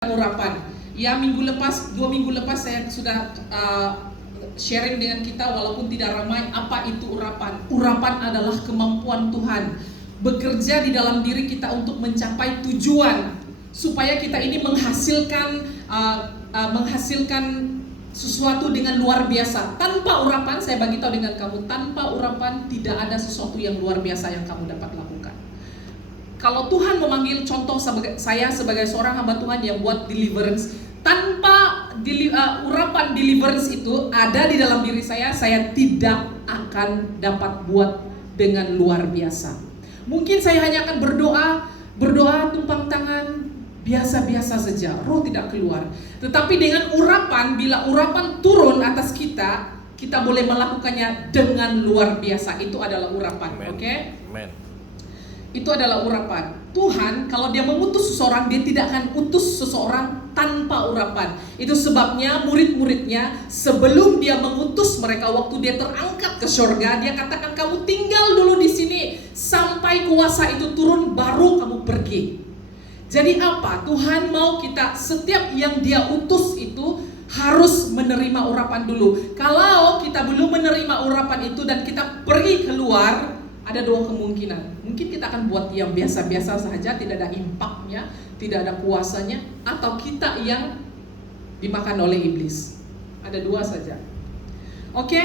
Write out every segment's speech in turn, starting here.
urapan. Ya, dua minggu lepas saya sudah sharing dengan kita, walaupun tidak ramai, apa itu urapan. Urapan adalah kemampuan Tuhan bekerja di dalam diri kita untuk mencapai tujuan, supaya kita ini menghasilkan sesuatu dengan luar biasa. Tanpa urapan, saya bagi tahu dengan kamu, tanpa urapan tidak ada sesuatu yang luar biasa yang kamu dapat lakukan. Kalau Tuhan memanggil, contoh saya sebagai seorang hamba Tuhan yang buat deliverance, tanpa urapan deliverance itu ada di dalam diri saya tidak akan dapat buat dengan luar biasa. Mungkin saya hanya akan berdoa tumpang tangan, biasa-biasa saja, roh tidak keluar. Tetapi dengan urapan, bila urapan turun atas kita boleh melakukannya dengan luar biasa. Itu adalah urapan, oke? Amen. Itu adalah urapan. Tuhan kalau dia mengutus seseorang, dia tidak akan utus seseorang tanpa urapan. Itu sebabnya murid-muridnya sebelum dia mengutus mereka, waktu dia terangkat ke surga, dia katakan, kamu tinggal dulu di sini sampai kuasa itu turun, baru kamu pergi. Jadi apa? Tuhan mau kita, setiap yang dia utus itu harus menerima urapan dulu. Kalau kita belum menerima urapan itu dan kita pergi keluar, ada dua kemungkinan. Mungkin kita akan buat yang biasa-biasa saja, tidak ada impaknya, tidak ada kuasanya, atau kita yang dimakan oleh iblis. Ada dua saja. Oke?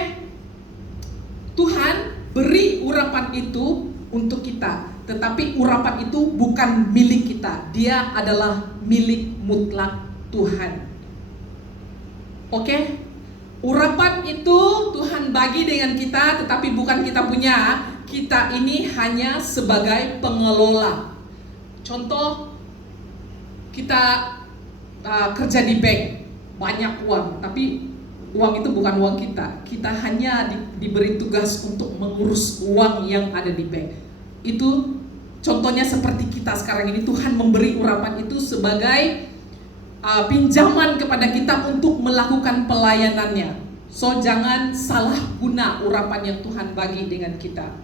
Tuhan beri urapan itu untuk kita, tetapi urapan itu bukan milik kita. Dia adalah milik mutlak Tuhan. Oke? Urapan itu Tuhan bagi dengan kita, tetapi bukan kita punya. Kita ini hanya sebagai pengelola. Contoh, kita kerja di bank, banyak uang, tapi uang itu bukan uang kita. Kita hanya diberi tugas untuk mengurus uang yang ada di bank. Itu contohnya seperti kita sekarang ini. Tuhan memberi urapan itu sebagai pinjaman kepada kita untuk melakukan pelayanannya. So, jangan salah guna urapan yang Tuhan bagi dengan kita.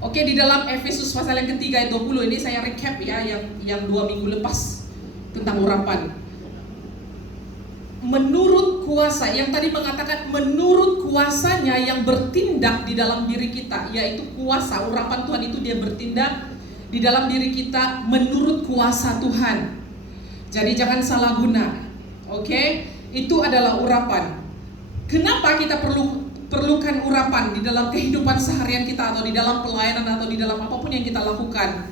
Oke, di dalam Efesus pasal yang ketiga ayat 20 ini saya recap ya, yang 2 minggu lepas tentang urapan. Menurut kuasa, yang tadi mengatakan menurut kuasanya yang bertindak di dalam diri kita, yaitu kuasa, urapan Tuhan itu dia bertindak di dalam diri kita menurut kuasa Tuhan. Jadi jangan salah guna. Oke, itu adalah urapan. Kenapa kita perlukan urapan di dalam kehidupan seharian kita, atau di dalam pelayanan, atau di dalam apapun yang kita lakukan?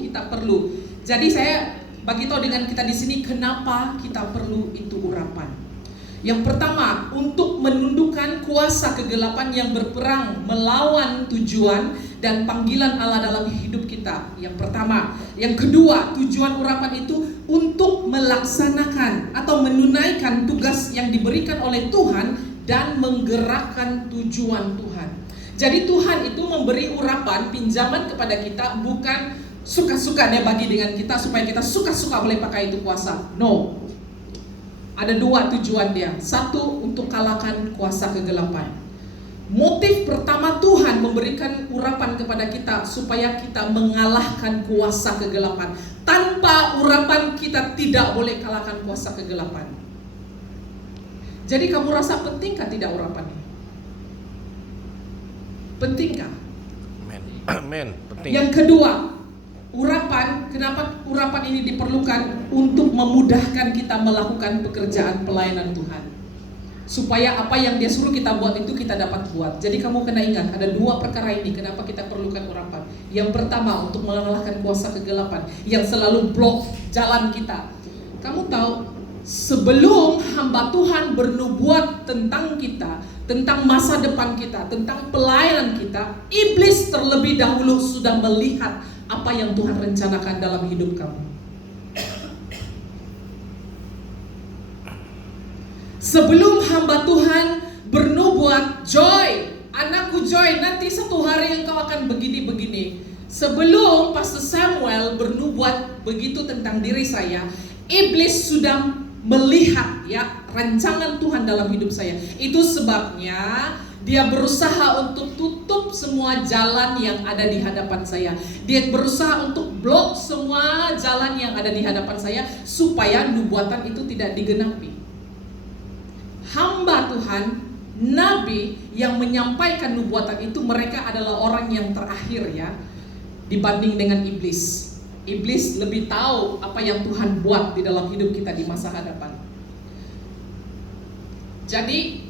Kita perlu. Jadi saya bagi tahu dengan kita di sini kenapa kita perlu itu urapan. Yang pertama, untuk menundukkan kuasa kegelapan yang berperang melawan tujuan dan panggilan Allah dalam hidup kita. Yang pertama. Yang kedua, tujuan urapan itu untuk melaksanakan atau menunaikan tugas yang diberikan oleh Tuhan dan menggerakkan tujuan Tuhan. Jadi Tuhan itu memberi urapan, pinjaman kepada kita, bukan suka-sukanya bagi dengan kita supaya kita suka-suka boleh pakai itu kuasa. No. Ada dua tujuan dia. Satu, untuk kalahkan kuasa kegelapan. Motif pertama Tuhan memberikan urapan kepada kita supaya kita mengalahkan kuasa kegelapan. Tanpa urapan kita tidak boleh kalahkan kuasa kegelapan. Jadi kamu rasa pentingkah tidak urapan ini? Pentingkah? Amen. Penting. Yang kedua, urapan, kenapa urapan ini diperlukan? Untuk memudahkan kita melakukan pekerjaan pelayanan Tuhan. Supaya apa yang dia suruh kita buat itu kita dapat buat. Jadi kamu kena ingat, ada dua perkara ini kenapa kita perlukan urapan. Yang pertama, untuk mengalahkan kuasa kegelapan yang selalu blok jalan kita. Kamu tahu, sebelum hamba Tuhan bernubuat tentang kita, tentang masa depan kita, tentang pelayanan kita, iblis terlebih dahulu sudah melihat apa yang Tuhan rencanakan dalam hidup kamu. Sebelum hamba Tuhan bernubuat, Joy, anakku Joy, nanti satu hari engkau akan begini-begini. Sebelum Pastor Samuel bernubuat begitu tentang diri saya, iblis sudah melihat ya rancangan Tuhan dalam hidup saya. Itu sebabnya Dia berusaha untuk tutup semua jalan yang ada di hadapan saya. Dia berusaha untuk blok semua jalan yang ada di hadapan saya supaya nubuatan itu tidak digenapi. Hamba Tuhan, nabi yang menyampaikan nubuatan itu, mereka adalah orang yang terakhir ya, dibanding dengan iblis. Iblis lebih tahu apa yang Tuhan buat di dalam hidup kita di masa hadapan. Jadi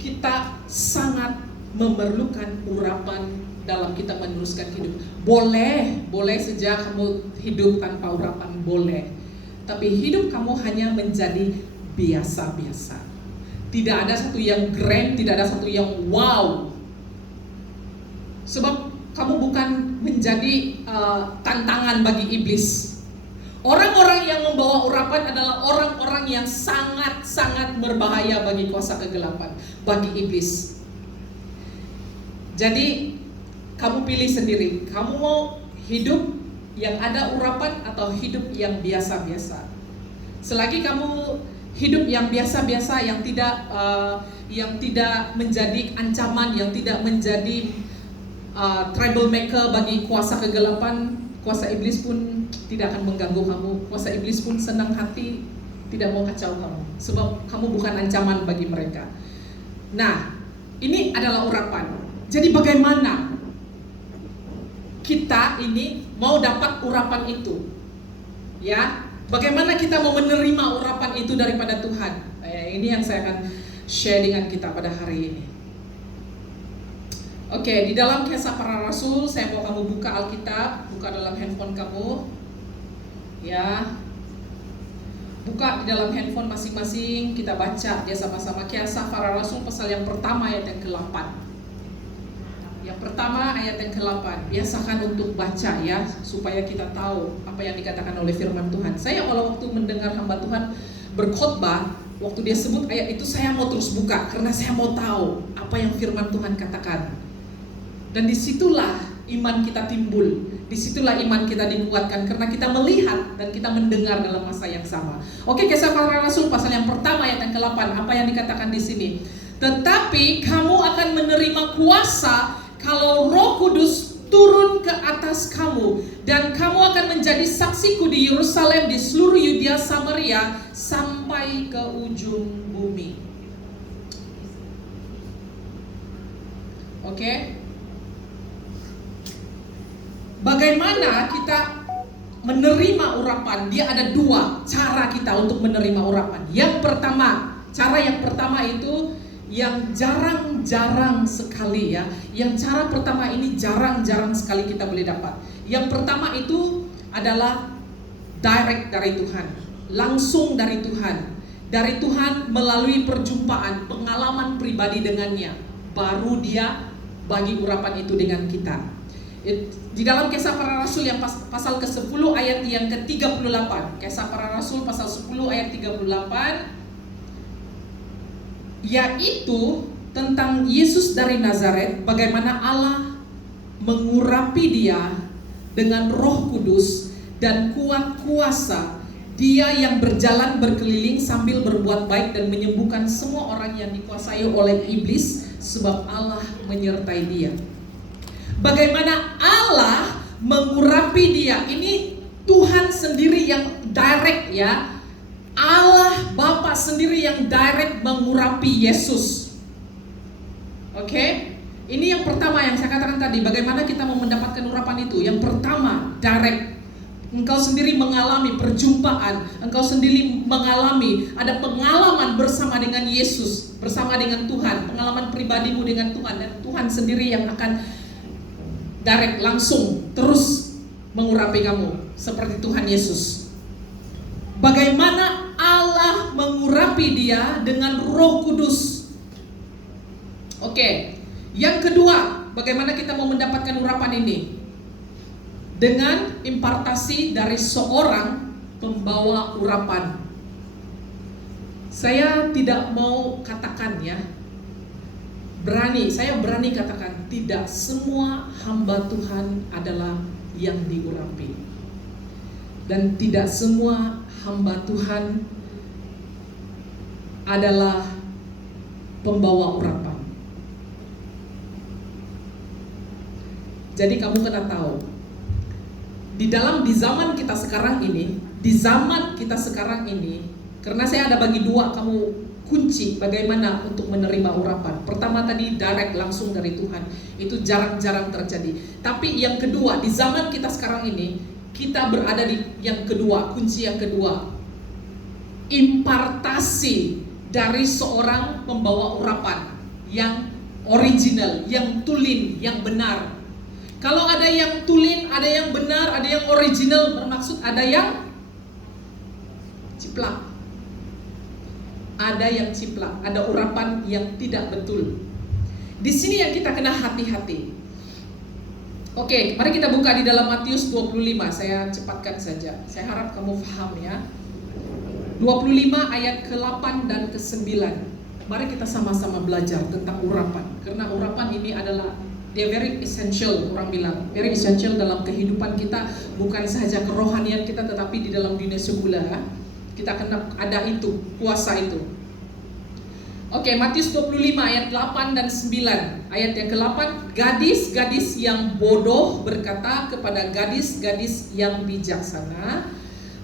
kita sangat memerlukan urapan dalam kita meneruskan hidup. Boleh saja kamu hidup tanpa urapan, boleh. Tapi hidup kamu hanya menjadi biasa-biasa. Tidak ada satu yang grand, tidak ada satu yang wow. Sebab kamu bukan menjadi tantangan bagi iblis. Orang-orang yang membawa urapan adalah orang-orang yang sangat-sangat berbahaya bagi kuasa kegelapan, bagi iblis. Jadi kamu pilih sendiri, kamu mau hidup yang ada urapan atau hidup yang biasa-biasa. Selagi kamu hidup yang biasa-biasa, yang tidak menjadi ancaman, yang tidak menjadi troublemaker bagi kuasa kegelapan, kuasa iblis pun tidak akan mengganggu kamu. Kuasa iblis pun senang hati, tidak mau kacau kamu, sebab kamu bukan ancaman bagi mereka. Nah, ini adalah urapan. Jadi bagaimana kita ini mau dapat urapan itu? Ya, bagaimana kita mau menerima urapan itu daripada Tuhan? Ini yang saya akan share dengan kita pada hari ini. Oke, di dalam Kisah Para Rasul, saya mau kamu buka Alkitab, buka dalam handphone kamu. Ya. Buka di dalam handphone masing-masing, kita baca dia sama-sama. Kisah Para Rasul pasal yang pertama ayat yang ke-8. Yang pertama ayat yang ke-8. Biasakan untuk baca ya, supaya kita tahu apa yang dikatakan oleh firman Tuhan. Saya kalau waktu mendengar hamba Tuhan berkhotbah, waktu dia sebut ayat itu, saya mau terus buka karena saya mau tahu apa yang firman Tuhan katakan. Dan disitulah iman kita timbul, disitulah iman kita dikuatkan karena kita melihat dan kita mendengar dalam masa yang sama. Oke, Kisah Para Rasul pasal yang pertama ayat yang ke-8, apa yang dikatakan di sini? Tetapi kamu akan menerima kuasa kalau Roh Kudus turun ke atas kamu, dan kamu akan menjadi saksiku di Yerusalem, di seluruh Yudea, Samaria, sampai ke ujung bumi. Oke? Bagaimana kita menerima urapan? Dia ada dua cara kita untuk menerima urapan. Yang pertama, cara yang pertama itu yang jarang-jarang sekali ya. Yang cara pertama ini jarang-jarang sekali kita boleh dapat. Yang pertama itu adalah direct dari Tuhan, langsung dari Tuhan. Dari Tuhan melalui perjumpaan, pengalaman pribadi dengannya, baru dia bagi urapan itu dengan kita. Di dalam Kisah Para Rasul yang pasal ke-10 ayat yang ke-38. Kisah Para Rasul pasal 10 ayat 38, yaitu tentang Yesus dari Nazaret, bagaimana Allah mengurapi dia dengan Roh Kudus dan kuat kuasa. Dia yang berjalan berkeliling sambil berbuat baik dan menyembuhkan semua orang yang dikuasai oleh iblis, sebab Allah menyertai dia. Bagaimana Allah mengurapi dia? Ini Tuhan sendiri yang direct ya. Allah Bapa sendiri yang direct mengurapi Yesus. Oke? Ini yang pertama yang saya katakan tadi. Bagaimana kita mau mendapatkan urapan itu? Yang pertama, direct. Engkau sendiri mengalami perjumpaan. Engkau sendiri mengalami, ada pengalaman bersama dengan Yesus, bersama dengan Tuhan. Pengalaman pribadimu dengan Tuhan. Dan Tuhan sendiri yang akan direct, langsung, terus mengurapi kamu seperti Tuhan Yesus. Bagaimana Allah mengurapi dia dengan Roh Kudus. Oke, yang kedua, bagaimana kita mau mendapatkan urapan ini? Dengan impartasi dari seorang pembawa urapan. Saya tidak mau katakan ya, saya berani katakan, tidak semua hamba Tuhan adalah yang diurapi. Dan tidak semua hamba Tuhan adalah pembawa urapan. Jadi kamu kena tahu, di zaman kita sekarang ini, karena saya ada bagi dua kamu kunci bagaimana untuk menerima urapan. Pertama tadi direct, langsung dari Tuhan, itu jarang-jarang terjadi. Tapi yang kedua, di zaman kita sekarang ini, kita berada di yang kedua, kunci yang kedua, impartasi dari seorang pembawa urapan yang original, yang tulen, yang benar. Kalau ada yang tulen, ada yang benar, ada yang original, bermaksud ada yang ciplak. Ada yang ciplak, ada urapan yang tidak betul. Di sini yang kita kena hati-hati. Oke, mari kita buka di dalam Matius 25. Saya cepatkan saja. Saya harap kamu paham ya. 25 ayat ke-8 dan ke-9. Mari kita sama-sama belajar tentang urapan. Karena urapan ini adalah very essential, orang bilang very essential dalam kehidupan kita, bukan sahaja kerohanian kita, tetapi di dalam dunia secular kita kena ada itu, kuasa itu. Oke, Matius 25 ayat 8 dan 9. Ayat yang ke-8, gadis-gadis yang bodoh berkata kepada gadis-gadis yang bijaksana,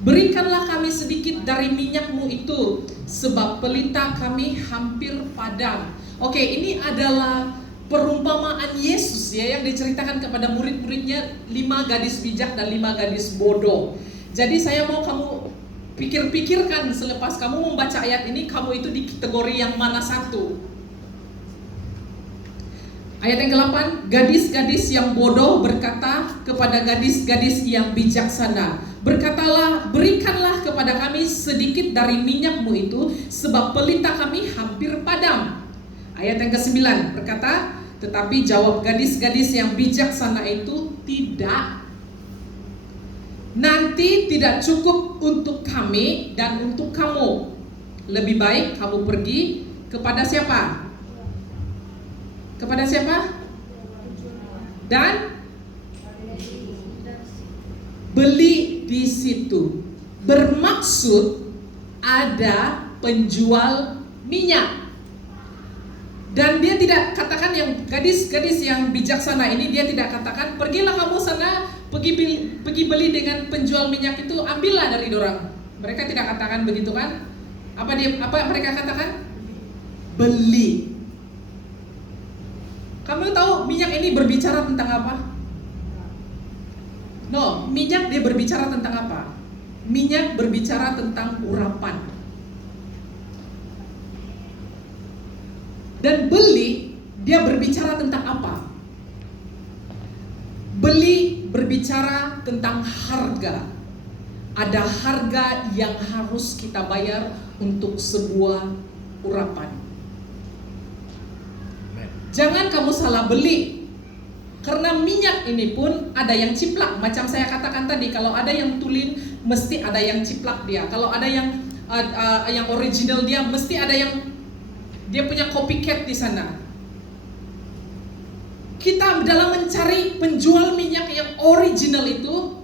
berikanlah kami sedikit dari minyakmu itu, sebab pelita kami hampir padam. Oke, ini adalah perumpamaan Yesus ya, yang diceritakan kepada murid-muridnya, 5 gadis bijak dan 5 gadis bodoh. Jadi saya mau kamu pikir-pikirkan selepas kamu membaca ayat ini, kamu itu di kategori yang mana satu. Ayat yang ke-8, gadis-gadis yang bodoh berkata kepada gadis-gadis yang bijaksana, berkatalah, berikanlah kepada kami sedikit dari minyakmu itu, sebab pelita kami hampir padam. Ayat yang ke-9 berkata, tetapi jawab gadis-gadis yang bijaksana itu, tidak. Nanti tidak cukup untuk kami dan untuk kamu. Lebih baik kamu pergi kepada siapa? Kepada siapa? Dan beli di situ. Bermaksud ada penjual minyak. Dan dia tidak katakan, yang gadis-gadis yang bijaksana ini, dia tidak katakan pergilah kamu sana, pergi beli dengan penjual minyak itu, ambillah dari dorang. Mereka tidak katakan begitu kan? Apa mereka katakan? Beli. Kamu tahu minyak ini berbicara tentang apa? No, minyak dia berbicara tentang apa? Minyak berbicara tentang urapan. Dan beli, dia berbicara tentang apa? Beli berbicara tentang harga. Ada harga yang harus kita bayar untuk sebuah urapan. Jangan kamu salah beli. Karena minyak ini pun ada yang ciplak. Macam saya katakan tadi, kalau ada yang tulen, mesti ada yang ciplak dia. Kalau ada yang original dia, mesti ada yang dia punya copycat di sana. Kita dalam mencari penjual minyak yang original itu,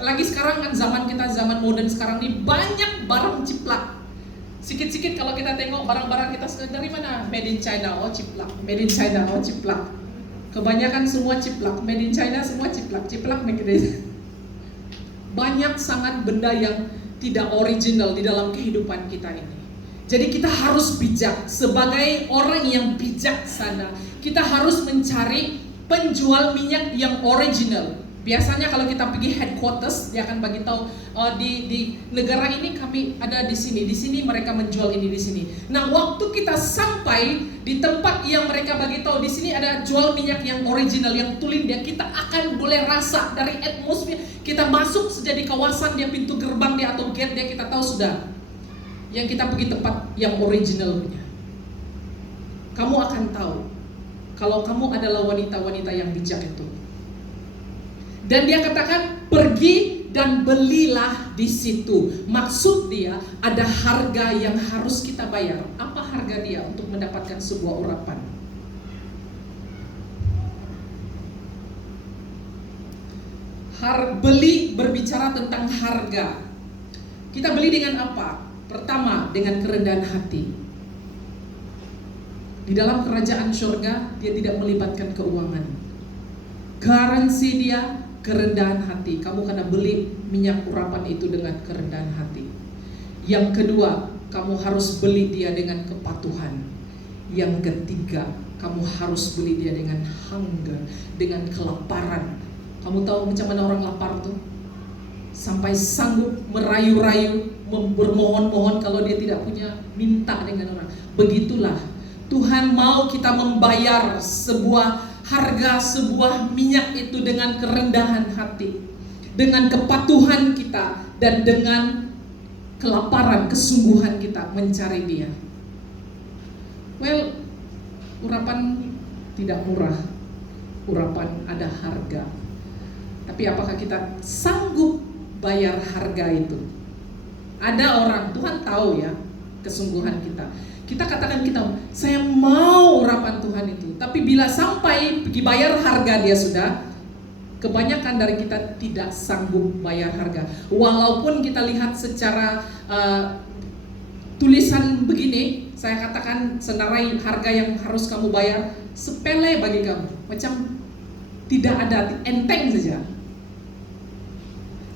lagi sekarang kan zaman kita, zaman modern sekarang ini, banyak barang ciplak. Sikit-sikit kalau kita tengok barang-barang kita dari mana? Made in China, oh ciplak. Made in China, oh ciplak. Kebanyakan semua ciplak. Made in China semua ciplak. Ciplak make it. Banyak sangat benda yang tidak original di dalam kehidupan kita ini. Jadi kita harus bijak. Sebagai orang yang bijaksana, kita harus mencari penjual minyak yang original. Biasanya kalau kita pergi headquarters, dia akan bagi tahu, di negara ini kami ada di sini mereka menjual ini di sini. Nah, waktu kita sampai di tempat yang mereka bagi tahu di sini ada jual minyak yang original, yang tulen dia, kita akan boleh rasa dari atmosfer. Kita masuk saja di kawasan dia, pintu gerbang dia atau gate dia, kita tahu sudah. Yang kita pergi tempat yang original punya. Kamu akan tahu kalau kamu adalah wanita-wanita yang bijak itu. Dan dia katakan pergi dan belilah di situ. Maksud dia ada harga yang harus kita bayar. Apa harga dia untuk mendapatkan sebuah urapan? Beli berbicara tentang harga. Kita beli dengan apa? Pertama, dengan kerendahan hati. Di dalam kerajaan surga, dia tidak melibatkan keuangan. Currency dia kerendahan hati. Kamu kena beli minyak urapan itu dengan kerendahan hati. Yang kedua, kamu harus beli dia dengan kepatuhan. Yang ketiga, kamu harus beli dia dengan hunger, dengan kelaparan. Kamu tahu macam mana orang lapar tuh? Sampai sanggup merayu-rayu, bermohon-mohon kalau dia tidak punya, minta dengan orang. Begitulah Tuhan mau kita membayar sebuah harga, sebuah minyak itu dengan kerendahan hati, dengan kepatuhan kita, dan dengan kelaparan, kesungguhan kita mencari dia. Well, urapan tidak murah, urapan ada harga. Tapi apakah kita sanggup bayar harga itu? Ada orang, Tuhan tahu ya kesungguhan kita. Kita katakan saya mau urapan Tuhan itu. Tapi bila sampai pergi bayar harga dia sudah, kebanyakan dari kita tidak sanggup bayar harga. Walaupun kita lihat secara tulisan begini, saya katakan senarai harga yang harus kamu bayar sepele bagi kamu, macam tidak ada, enteng saja.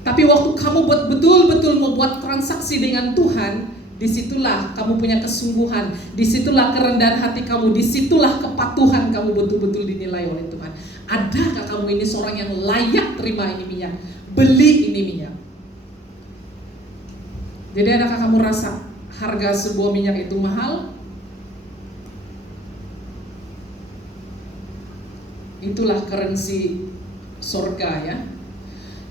Tapi waktu kamu betul-betul membuat transaksi dengan Tuhan, disitulah kamu punya kesungguhan, disitulah kerendahan hati kamu, disitulah kepatuhan kamu betul-betul dinilai oleh Tuhan. Adakah kamu ini seorang yang layak terima ini minyak, beli ini minyak? Jadi adakah kamu rasa harga sebuah minyak itu mahal? Itulah currency surga ya.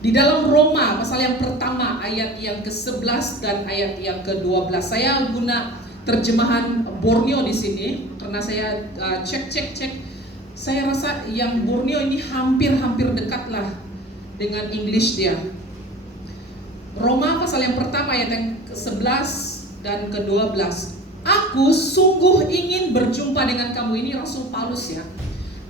Di dalam Roma pasal yang pertama ayat yang ke-11 dan ayat yang ke-12. Saya guna terjemahan Borneo di sini karena saya cek. Saya rasa yang Borneo ini hampir dekatlah dengan English dia. Roma pasal yang pertama ayat yang ke-11 dan ke-12. Aku sungguh ingin berjumpa dengan kamu. Ini Rasul Paulus ya.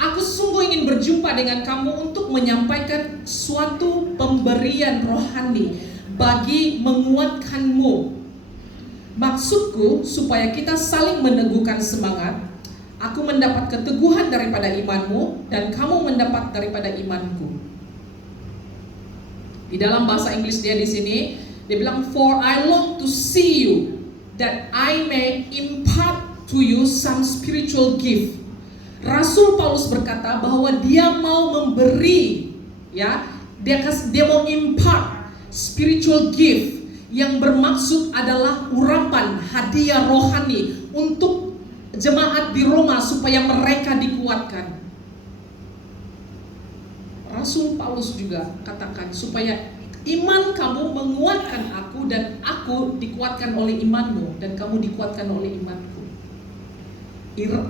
Aku sungguh ingin berjumpa dengan kamu untuk menyampaikan suatu pemberian rohani bagi menguatkanmu. Maksudku supaya kita saling meneguhkan semangat. Aku mendapat keteguhan daripada imanmu dan kamu mendapat daripada imanku. Di dalam bahasa Inggris dia di sini, dia bilang, for I long to see you that I may impart to you some spiritual gift. Rasul Paulus berkata bahwa dia mau memberi, ya, dia mau impart spiritual gift yang bermaksud adalah urapan, hadiah rohani untuk jemaat di Roma supaya mereka dikuatkan. Rasul Paulus juga katakan supaya iman kamu menguatkan aku dan aku dikuatkan oleh imanmu dan kamu dikuatkan oleh imanku.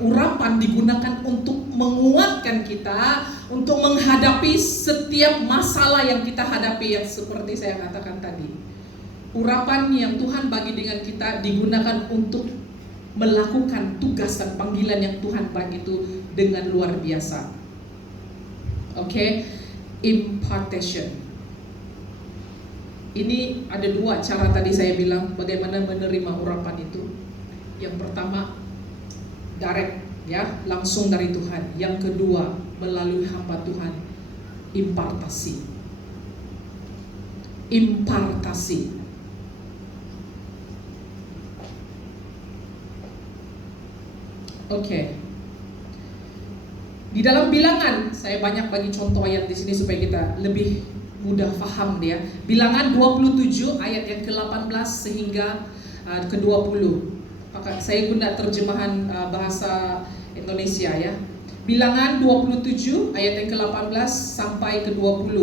Urapan digunakan untuk menguatkan kita untuk menghadapi setiap masalah yang kita hadapi, yang seperti saya katakan tadi. Urapan yang Tuhan bagi dengan kita digunakan untuk melakukan tugas dan panggilan yang Tuhan bagi itu dengan luar biasa. Oke, impartation. Ini ada dua cara tadi saya bilang bagaimana menerima urapan itu. Yang pertama, direct, ya, langsung dari Tuhan. Yang kedua, melalui hamba Tuhan, impartasi. Oke. Di dalam Bilangan, saya banyak bagi contoh ayat di sini supaya kita lebih mudah paham dia. Bilangan 27 ayat yang ke-18 sehingga ke-20. Saya guna terjemahan bahasa Indonesia ya. Bilangan 27 ayat yang ke-18 sampai ke-20.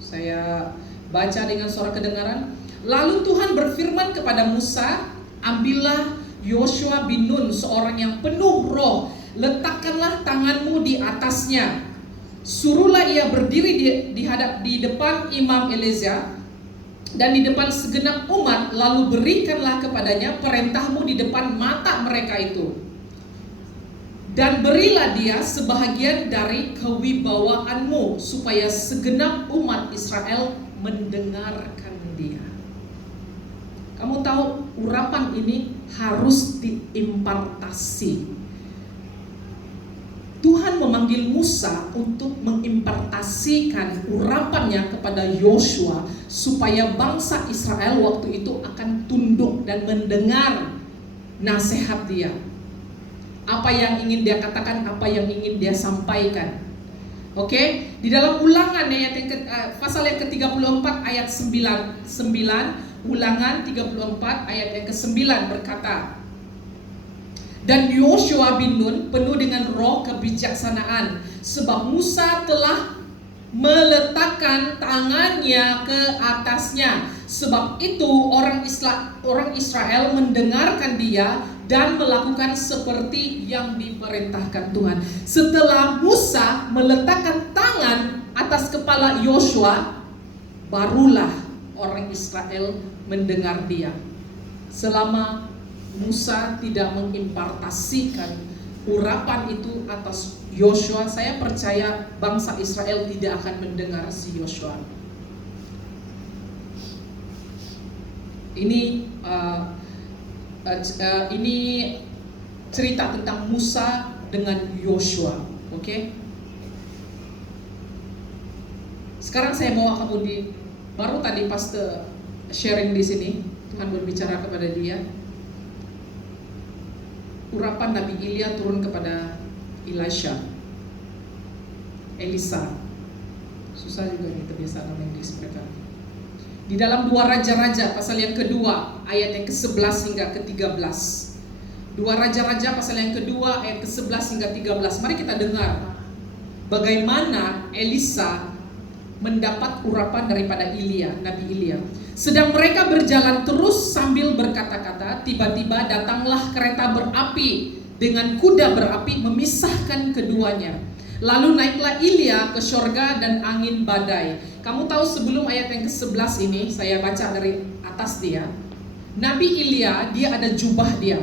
Saya baca dengan suara kedengaran. Lalu Tuhan berfirman kepada Musa, ambillah Yosua bin Nun, seorang yang penuh roh, letakkanlah tanganmu di atasnya. Suruhlah ia berdiri di depan Imam Eleazar dan di depan segenap umat, lalu berikanlah kepadanya perintahmu di depan mata mereka itu. Dan berilah dia sebahagian dari kewibawaanmu, supaya segenap umat Israel mendengarkan dia. Kamu tahu urapan ini harus diimpartasi. Tuhan memanggil Musa untuk mengimpartasikan urapannya kepada Yosua supaya bangsa Israel waktu itu akan tunduk dan mendengar nasihat dia. Apa yang ingin dia katakan, apa yang ingin dia sampaikan. Oke, di dalam Ulangan pasal yang ke-34 ayat 9, Ulangan 34 ayat yang ke-9 berkata, dan Yosua bin Nun penuh dengan roh kebijaksanaan, sebab Musa telah meletakkan tangannya ke atasnya. Sebab itu orang Israel mendengarkan dia dan melakukan seperti yang diperintahkan Tuhan. Setelah Musa meletakkan tangan atas kepala Yosua, barulah orang Israel mendengar dia. Selama Musa tidak mengimpartasikan urapan itu atas Yosua, saya percaya bangsa Israel tidak akan mendengar si Yosua. Ini cerita tentang Musa dengan Yosua, oke? Sekarang saya bawa kamu baru tadi pastor sharing di sini, Tuhan berbicara kepada dia. Urapan Nabi Ilya turun kepada Elisa. Susah juga nih terbiasa nama Inggris mereka. Di dalam 2 Raja-Raja pasal yang kedua ayat yang ke-11 hingga ke-13. 2 Raja-Raja pasal yang kedua ayat ke-11 hingga 13. Mari kita dengar bagaimana Elisa mendapat urapan daripada Nabi Ilya. Sedang mereka berjalan terus sambil berkata-kata, tiba-tiba datanglah kereta berapi dengan kuda berapi memisahkan keduanya. Lalu naiklah Ilya ke sorga dan angin badai. Kamu tahu sebelum ayat yang ke-11 ini, saya baca dari atas dia. Nabi Ilya, dia ada jubah dia.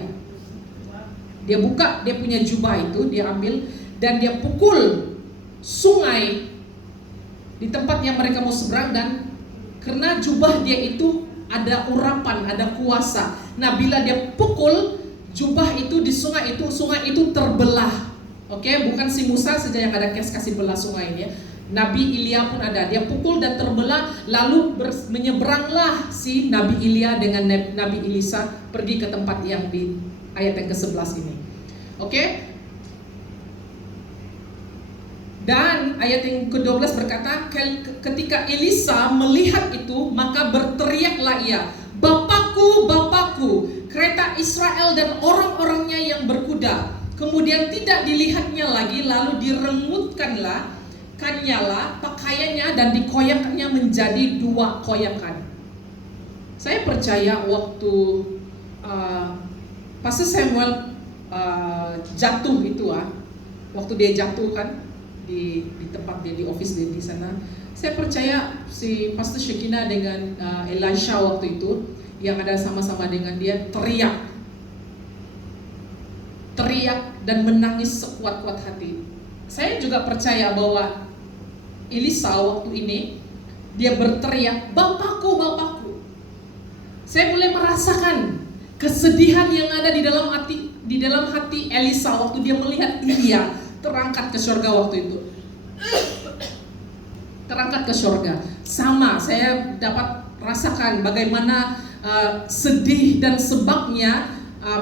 Dia buka dia punya jubah itu, dia ambil dan dia pukul sungai di tempat yang mereka mau seberang, dan karena jubah dia itu ada urapan, ada kuasa. Nah, bila dia pukul jubah itu di sungai itu terbelah. Oke, bukan si Musa saja yang ada kasih belah sungai ini ya. Nabi Ilya pun ada. Dia pukul dan terbelah, lalu menyeberanglah si Nabi Ilya dengan Nabi Elisa pergi ke tempat yang di ayat yang ke-11 ini. Oke? Dan ayat yang ke-12 berkata, ketika Elisa melihat itu, maka berteriaklah ia, Bapakku, Bapakku, kereta Israel dan orang-orangnya yang berkuda. Kemudian tidak dilihatnya lagi, lalu direngutkanlah pakaiannya dan dikoyakkannya menjadi 2 koyakan. Saya percaya waktu Pastor Samuel jatuh itu, waktu dia jatuh kan, di tempat dia, di office dia di sana, saya percaya si Pastor Shekina dengan Elisha waktu itu yang ada sama-sama dengan dia teriak dan menangis sekuat-kuat hati. Saya juga percaya bahwa Elisa waktu ini dia berteriak, Bapakku, Bapakku. Saya mulai merasakan kesedihan yang ada di dalam hati Elisa waktu dia melihat Ilya terangkat ke surga waktu itu. Terangkat ke surga. Sama, saya dapat rasakan bagaimana sedih dan sebabnya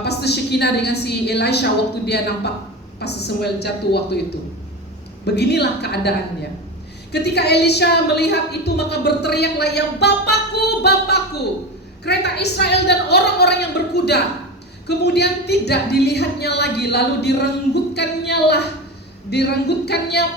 Pastor Shekina dengan si Elisha waktu dia nampak Pastor Samuel jatuh waktu itu. Beginilah keadaannya. Ketika Elisha melihat itu, maka berteriaklah ia, Bapakku, Bapakku, kereta Israel dan orang-orang yang berkuda. Kemudian tidak dilihatnya lagi, lalu direngutkannya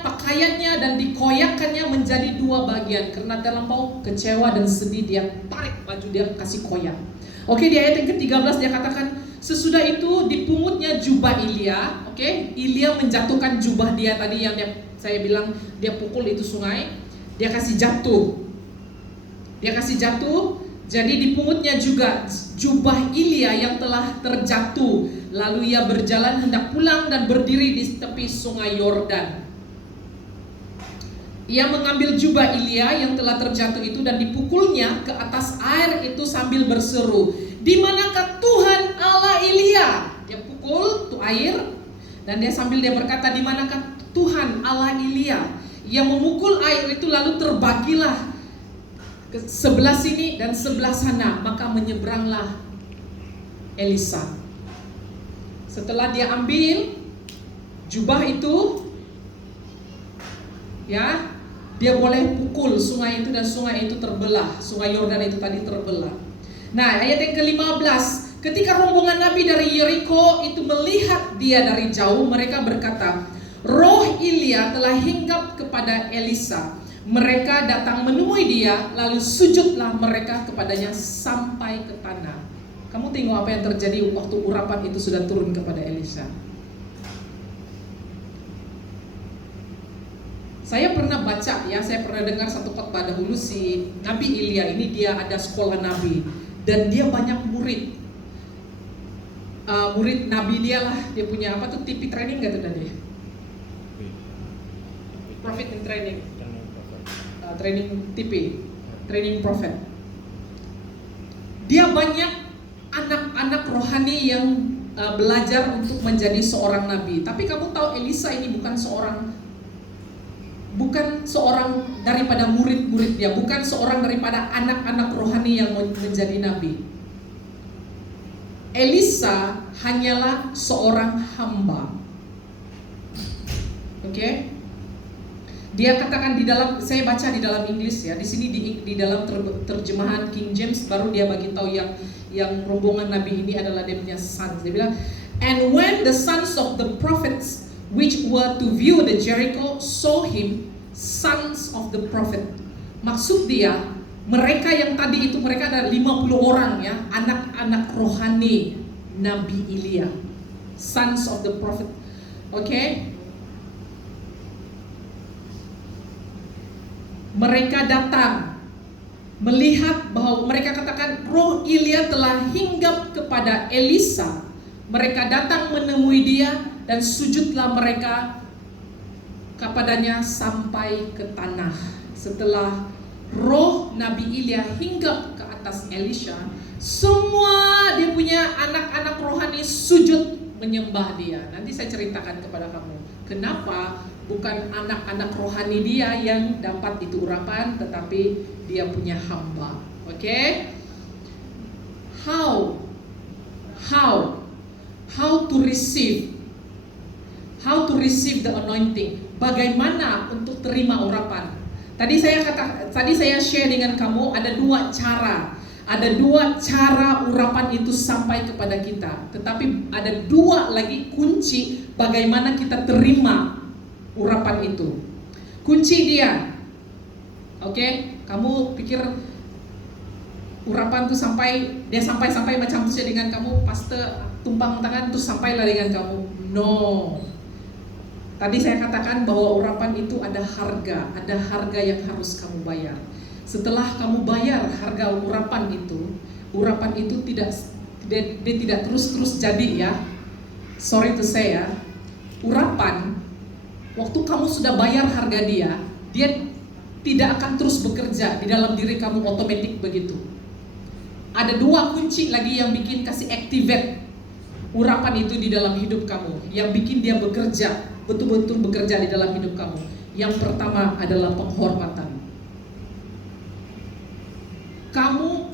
pakaiannya dan dikoyakkannya menjadi 2 bagian. Karena dalam bau kecewa dan sedih, dia tarik baju dia kasih koyak. Oke, di ayat yang ke-13 dia katakan, sesudah itu dipungutnya jubah Ilya. Oke, Ilya menjatuhkan jubah dia tadi yang saya bilang dia pukul itu sungai. Dia kasih jatuh. Jadi dipungutnya juga jubah Ilya yang telah terjatuh. Lalu ia berjalan hendak pulang dan berdiri di tepi sungai Yordan. Ia mengambil jubah Ilya yang telah terjatuh itu dan dipukulnya ke atas air itu sambil berseru, di manakah Tuhan Allah Ilya? Dia pukul tuh air Dan dia sambil dia berkata, di manakah Tuhan Allah Elia yang memukul air itu lalu terbagilah ke sebelah sini dan sebelah sana, maka menyeberanglah Elisa. Setelah dia ambil jubah itu, ya, dia boleh pukul sungai itu dan sungai itu terbelah. Sungai Yordan itu tadi terbelah. Nah, ayat yang ke-15, ketika rombongan Nabi dari Yeriko itu melihat dia dari jauh, mereka berkata, roh Elia telah hinggap kepada Elisa. Mereka datang menemui dia, lalu sujudlah mereka kepadanya sampai ke tanah. Kamu tengok apa yang terjadi waktu urapan itu sudah turun kepada Elisa. Saya pernah baca ya, saya pernah dengar satu khotbah dahulu, si Nabi Elia ini dia ada sekolah Nabi dan dia banyak murid. Murid Nabi dia lah, dia punya apa tuh, TP training gak tuh tadi? Prophet in training, training TP, training prophet. Dia banyak anak-anak rohani yang belajar untuk menjadi seorang nabi. Tapi kamu tahu Elisa ini bukan seorang daripada murid-murid dia, bukan seorang daripada anak-anak rohani yang menjadi nabi. Elisa hanyalah seorang hamba. Oke? Dia katakan di dalam, saya baca di dalam Inggris ya, di sini di dalam terjemahan King James baru dia bagi tahu yang rombongan nabi ini adalah dia punya sons. Dia bilang, and when the sons of the prophets which were to view the Jericho saw him, sons of the prophet. Maksud dia, mereka yang tadi itu, mereka ada 50 orang ya, anak-anak rohani Nabi Elia, sons of the prophet. Oke? Mereka datang melihat bahwa mereka katakan roh Elia telah hinggap kepada Elisa. Mereka datang menemui dia dan sujudlah mereka kepadanya sampai ke tanah. Setelah roh Nabi Elia hinggap ke atas Elisha, semua dia punya anak-anak rohani sujud menyembah dia. Nanti saya ceritakan kepada kamu kenapa bukan anak-anak rohani dia yang dapat itu urapan, tetapi dia punya hamba. Oke? How to receive the anointing? Bagaimana untuk terima urapan? Tadi saya share dengan kamu ada dua cara. Ada dua cara urapan itu sampai kepada kita. Tetapi ada dua lagi kunci bagaimana kita terima urapan itu. Kunci dia, oke? Kamu pikir urapan itu sampai macam itu dengan kamu, pastor tumpang tangan terus sampailah dengan kamu. No. Tadi saya katakan bahwa urapan itu ada harga yang harus kamu bayar. Setelah kamu bayar harga urapan itu tidak terus jadi ya. Sorry to say ya. Urapan waktu kamu sudah bayar harga dia tidak akan terus bekerja di dalam diri kamu otomatis begitu. Ada dua kunci lagi yang bikin kasih activate urapan itu di dalam hidup kamu, yang bikin dia bekerja, betul-betul bekerja di dalam hidup kamu. Yang pertama adalah penghormatan. Kamu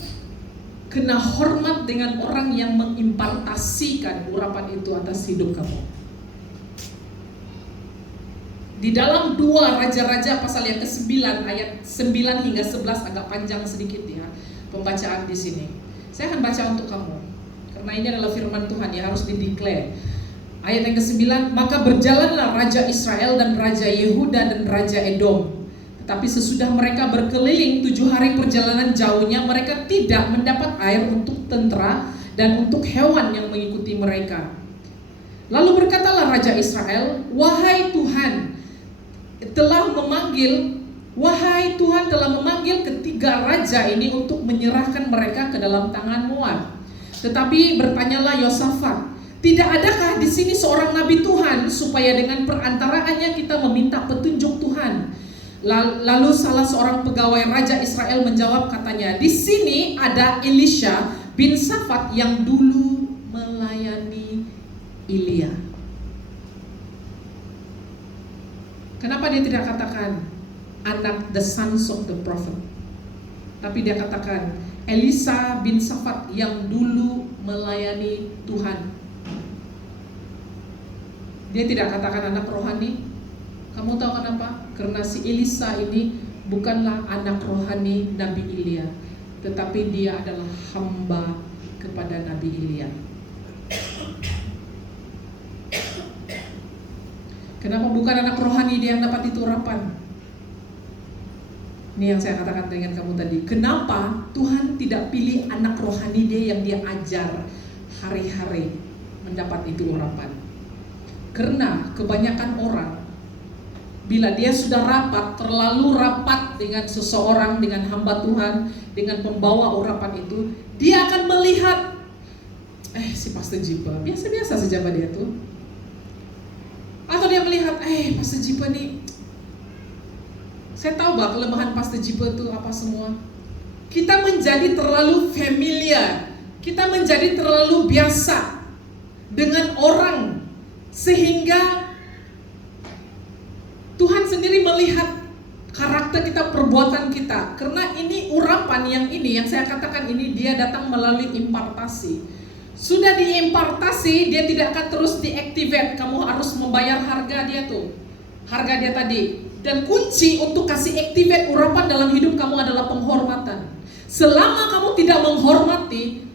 kena hormat dengan orang yang mengimpartasikan urapan itu atas hidup kamu. Di dalam 2 Raja-Raja pasal yang ke-9 ayat 9 hingga 11 agak panjang sedikit ya pembacaan di sini. Saya akan baca untuk kamu karena ini adalah firman Tuhan ya, harus dideklar. Ayat yang ke-9, maka berjalanlah Raja Israel dan Raja Yehuda dan Raja Edom. Tetapi sesudah mereka berkeliling 7 hari perjalanan jauhnya, mereka tidak mendapat air untuk tentara dan untuk hewan yang mengikuti mereka. Lalu berkatalah Raja Israel, wahai Tuhan telah memanggil ketiga raja ini untuk menyerahkan mereka ke dalam tangan Moab. Tetapi bertanyalah Yosafat, tidak adakah di sini seorang nabi Tuhan supaya dengan perantaraannya kita meminta petunjuk Tuhan? Lalu salah seorang pegawai Raja Israel menjawab, katanya, di sini ada Elisha bin Safat yang dulu melayani Elia. Kenapa dia tidak katakan anak the sons of the prophet? Tapi dia katakan Elisa bin Safat yang dulu melayani Tuhan. Dia tidak katakan anak rohani. Kamu tahu kenapa? Karena si Elisa ini bukanlah anak rohani Nabi Ilya, tetapi dia adalah hamba kepada Nabi Ilya. Kenapa bukan anak rohani dia yang dapat itu urapan? Ini yang saya katakan dengan kamu tadi. Kenapa Tuhan tidak pilih anak rohani dia yang dia ajar hari-hari mendapat itu urapan? Karena kebanyakan orang, bila dia sudah rapat, terlalu rapat dengan seseorang, dengan hamba Tuhan, dengan pembawa urapan itu, dia akan melihat, si Pastor Jipa, biasa-biasa saja dia tuh. Atau dia melihat, Pastor Jipa nih, saya tahu bah kelemahan Pastor Jipa itu apa semua. Kita menjadi terlalu familiar, kita menjadi terlalu biasa dengan orang, sehingga Tuhan sendiri melihat karakter kita, perbuatan kita. Karena ini urapan yang saya katakan ini, dia datang melalui impartasi. Sudah diimpartasi, dia tidak akan terus diactivate. Kamu harus membayar harga dia tuh, harga dia tadi. Dan kunci untuk kasih activate urapan dalam hidup kamu adalah penghormatan. Selama kamu tidak menghormati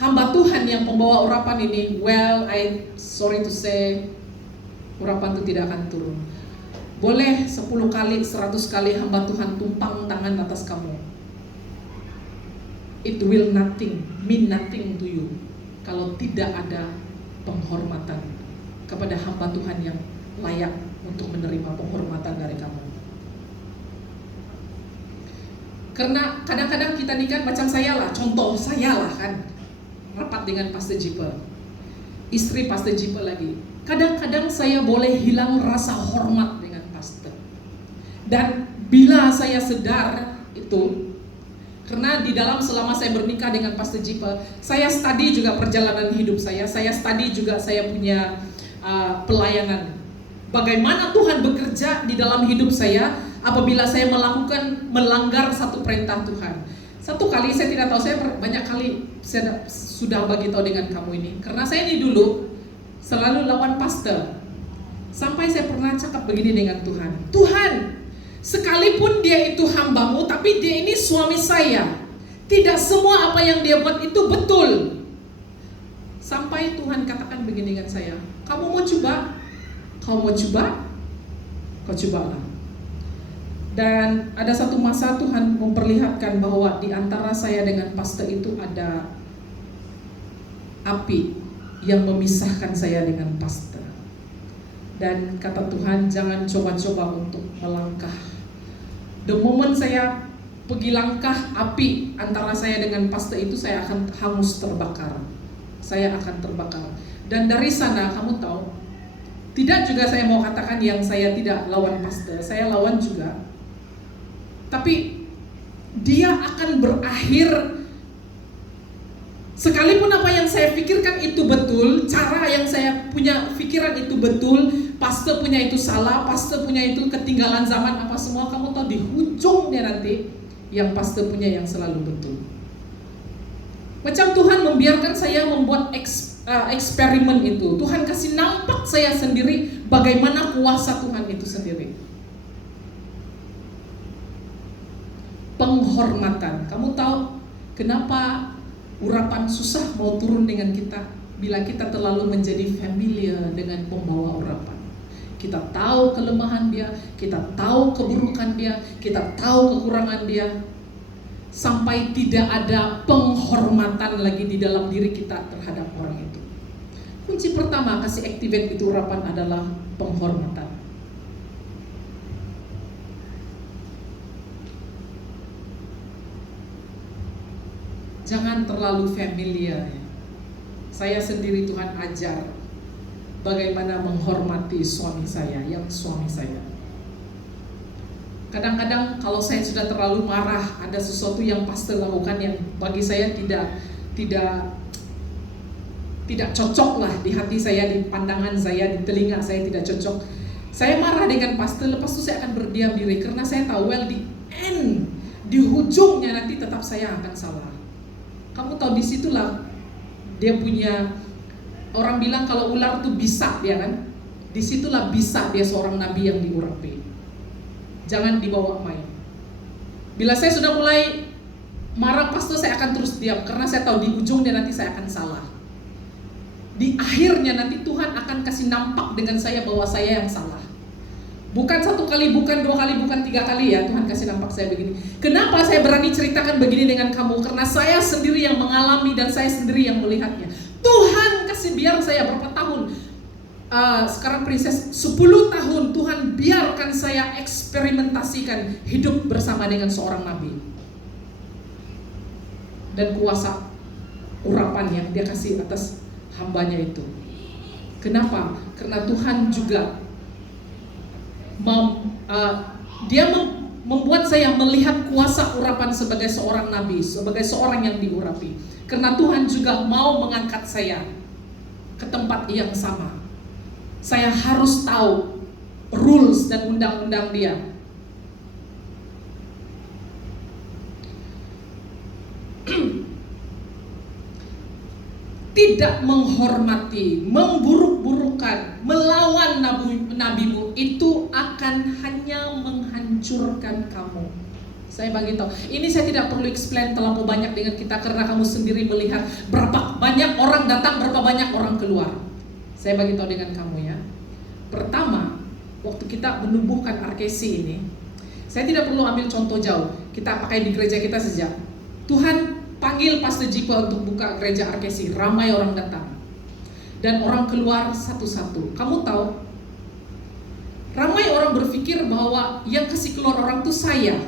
hamba Tuhan yang pembawa urapan ini, I sorry to say, urapan itu tidak akan turun. Boleh 10 kali, 100 kali hamba Tuhan tumpang tangan atas kamu, it will mean nothing to you kalau tidak ada penghormatan kepada hamba Tuhan yang layak untuk menerima penghormatan dari kamu. Karena kadang-kadang kita nih kan, macam saya lah, contoh saya lah kan, rapat dengan Pastor Jipa, istri Pastor Jipa lagi. Kadang-kadang saya boleh hilang rasa hormat dengan pastor. Dan bila saya sedar itu, karena di dalam selama saya bernikah dengan Pastor Jipa, saya study juga perjalanan hidup saya study juga saya punya pelayanan. Bagaimana Tuhan bekerja di dalam hidup saya apabila saya melanggar satu perintah Tuhan. Satu kali, saya tidak tahu, saya banyak kali saya sudah bagi tahu dengan kamu ini. Karena saya ini dulu selalu lawan pastor. Sampai saya pernah cakap begini dengan Tuhan. Tuhan, sekalipun dia itu hambamu, tapi dia ini suami saya. Tidak semua apa yang dia buat itu betul. Sampai Tuhan katakan begini dengan saya, kamu mau coba? Kau mau coba? Kau cobalah. Dan ada satu masa Tuhan memperlihatkan bahwa di antara saya dengan pastor itu ada api yang memisahkan saya dengan pastor. Dan kata Tuhan, jangan coba-coba untuk melangkah. The moment saya pergi langkah, api antara saya dengan pastor itu, saya akan hangus terbakar. Saya akan terbakar. Dan dari sana kamu tahu, tidak juga saya mau katakan yang saya tidak lawan pastor, saya lawan juga. Tapi dia akan berakhir, sekalipun apa yang saya pikirkan itu betul, cara yang saya punya pikiran itu betul, pastor punya itu salah, pastor punya itu ketinggalan zaman apa semua, kamu tahu di ujungnya nanti yang pastor punya yang selalu betul. Macam Tuhan membiarkan saya membuat eksperimen itu. Tuhan kasih nampak saya sendiri bagaimana kuasa Tuhan itu sendiri. Penghormatan. Kamu tahu kenapa urapan susah mau turun dengan kita? Bila kita terlalu menjadi familiar dengan pembawa urapan. Kita tahu kelemahan dia, kita tahu keburukan dia, kita tahu kekurangan dia. Sampai tidak ada penghormatan lagi di dalam diri kita terhadap orang itu. Kunci pertama kasih activate itu urapan adalah penghormatan. Jangan terlalu familiar. Saya sendiri Tuhan ajar bagaimana menghormati suami saya, yang suami saya. Kadang-kadang kalau saya sudah terlalu marah, ada sesuatu yang pastor lakukan yang bagi saya tidak cocok lah di hati saya, di pandangan saya, di telinga saya tidak cocok. Saya marah dengan pastor, lepas itu saya akan berdiam diri karena saya tahu di ujungnya nanti tetap saya akan salah. Kamu tahu disitulah dia punya, orang bilang kalau ular tuh bisa dia kan, disitulah bisa dia seorang nabi yang diurapi. Jangan dibawa main. Bila saya sudah mulai marah pastor, saya akan terus diam karena saya tahu di ujungnya nanti saya akan salah. Di akhirnya nanti Tuhan akan kasih nampak dengan saya bahwa saya yang salah. Bukan 1 kali, bukan 2 kali, bukan 3 kali ya Tuhan kasih nampak saya begini. Kenapa saya berani ceritakan begini dengan kamu? Karena saya sendiri yang mengalami dan saya sendiri yang melihatnya. Tuhan kasih biar saya berapa tahun? Sekarang Princess 10 tahun Tuhan biarkan saya eksperimentasikan hidup bersama dengan seorang nabi. Dan kuasa urapan yang dia kasih atas hambanya itu. Kenapa? Karena Tuhan juga membuat saya melihat kuasa urapan sebagai seorang nabi, sebagai seorang yang diurapi. Karena Tuhan juga mau mengangkat saya ke tempat yang sama. Saya harus tahu rules dan undang-undang dia. Tidak menghormati, memburuk-burukan, melawan nabimu itu akan hanya menghancurkan kamu. Saya bagi tahu. Ini saya tidak perlu explain terlalu banyak dengan kita karena kamu sendiri melihat berapa banyak orang datang, berapa banyak orang keluar. Saya bagi tahu dengan kamu ya. Pertama, waktu kita menubuhkan RKC ini, saya tidak perlu ambil contoh jauh. Kita pakai di gereja kita saja. Tuhan panggil Pastor Jipa untuk buka gereja RKC, ramai orang datang dan orang keluar satu-satu. Kamu tahu, ramai orang berpikir bahwa yang kasih keluar orang itu saya,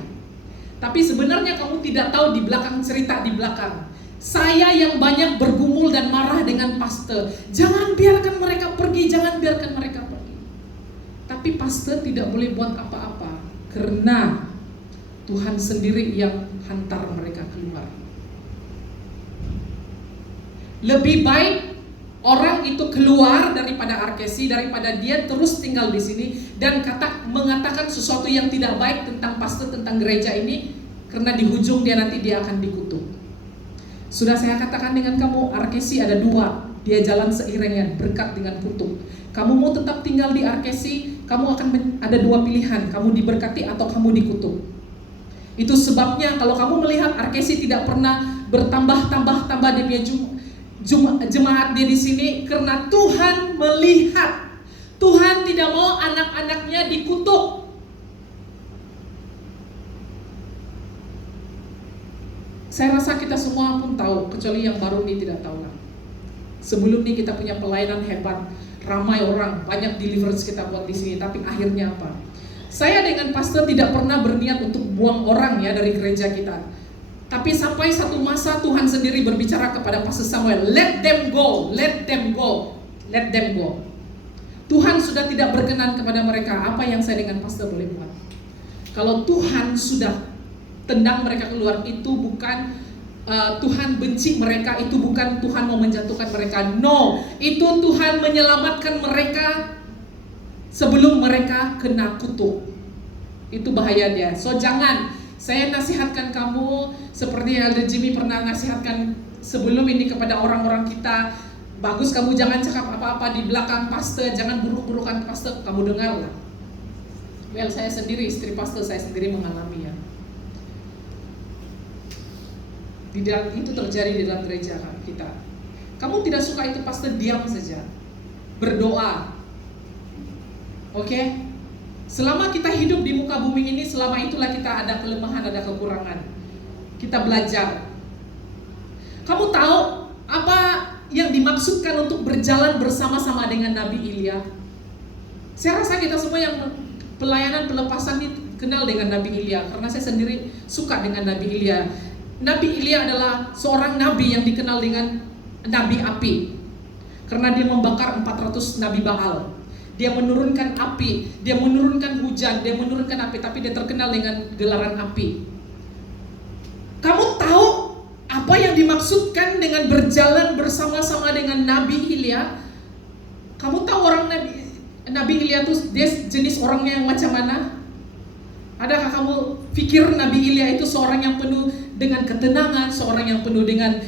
tapi sebenarnya kamu tidak tahu di belakang cerita di belakang. Saya yang banyak bergumul dan marah dengan pastor. Jangan biarkan mereka pergi, jangan biarkan mereka pergi. Tapi pastor tidak boleh buat apa-apa karena Tuhan sendiri yang hantar mereka keluar. Lebih baik orang itu keluar daripada RKC, daripada dia terus tinggal di sini dan mengatakan sesuatu yang tidak baik tentang pastor, tentang gereja ini, karena di ujung dia nanti dia akan dikutuk. Sudah saya katakan dengan kamu, RKC ada 2, dia jalan seiringan, berkat dengan kutuk. Kamu mau tetap tinggal di RKC, kamu akan ada 2 pilihan, kamu diberkati atau kamu dikutuk. Itu sebabnya kalau kamu melihat RKC tidak pernah bertambah dia punya jemaat dia di sini, karena Tuhan melihat, Tuhan tidak mau anak-anaknya dikutuk. Saya rasa kita semua pun tahu, kecuali yang baru ini tidak tahu lah. Sebelum ini kita punya pelayanan hebat, ramai orang, banyak deliverance kita buat di sini, tapi akhirnya apa? Saya dengan pastor tidak pernah berniat untuk buang orang ya dari gereja kita. Tapi sampai satu masa Tuhan sendiri berbicara kepada Pastor Samuel, let them go, let them go, let them go. Tuhan sudah tidak berkenan kepada mereka. Apa yang saya dengan pastor boleh buat? Kalau Tuhan sudah tendang mereka keluar, itu bukan Tuhan benci mereka, itu bukan Tuhan mau menjatuhkan mereka. No, itu Tuhan menyelamatkan mereka sebelum mereka kena kutuk. Itu bahaya dia. So jangan. Saya nasihatkan kamu seperti Elder Jimmy pernah nasihatkan sebelum ini kepada orang-orang kita. Bagus kamu jangan cakap apa-apa di belakang pastor, jangan buruk-burukan pastor, kamu dengar lah. Well, saya sendiri, istri pastor, saya sendiri mengalami ya. Itu terjadi di dalam gereja kita. Kamu tidak suka itu pastor, diam saja. Berdoa. Oke? Selama kita hidup di muka bumi ini, selama itulah kita ada kelemahan, ada kekurangan. Kita belajar. Kamu tahu apa yang dimaksudkan untuk berjalan bersama-sama dengan Nabi Ilya? Saya rasa kita semua yang pelayanan pelepasan ini kenal dengan Nabi Ilya, karena saya sendiri suka dengan Nabi Ilya. Nabi Ilya adalah seorang nabi yang dikenal dengan nabi api, karena dia membakar 400 nabi Baal. Dia menurunkan api, dia menurunkan hujan, dia menurunkan api, tapi dia terkenal dengan gelaran api. Kamu tahu apa yang dimaksudkan dengan berjalan bersama-sama dengan Nabi Ilya? Kamu tahu Nabi Ilya itu dia jenis orangnya yang macam mana? Adakah kamu pikir Nabi Ilya itu seorang yang penuh dengan ketenangan, seorang yang penuh dengan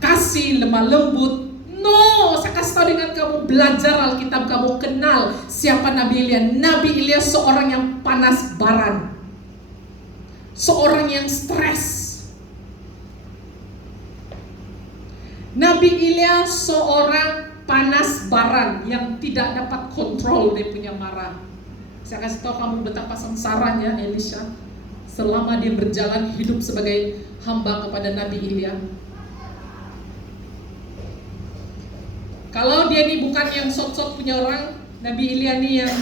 kasih, lemah lembut? No, saya kasih tahu dengan kamu, belajar Alkitab, kamu kenal siapa Nabi Ilya. Nabi Ilya seorang yang panas baran, seorang yang stres. Nabi Ilya seorang panas baran yang tidak dapat kontrol dia punya marah. Saya kasih tahu kamu betapa sengsaranya Elisha selama dia berjalan hidup sebagai hamba kepada Nabi Ilya. Kalau dia ini bukan yang sot-sot punya orang, Nabi Ilya ini yang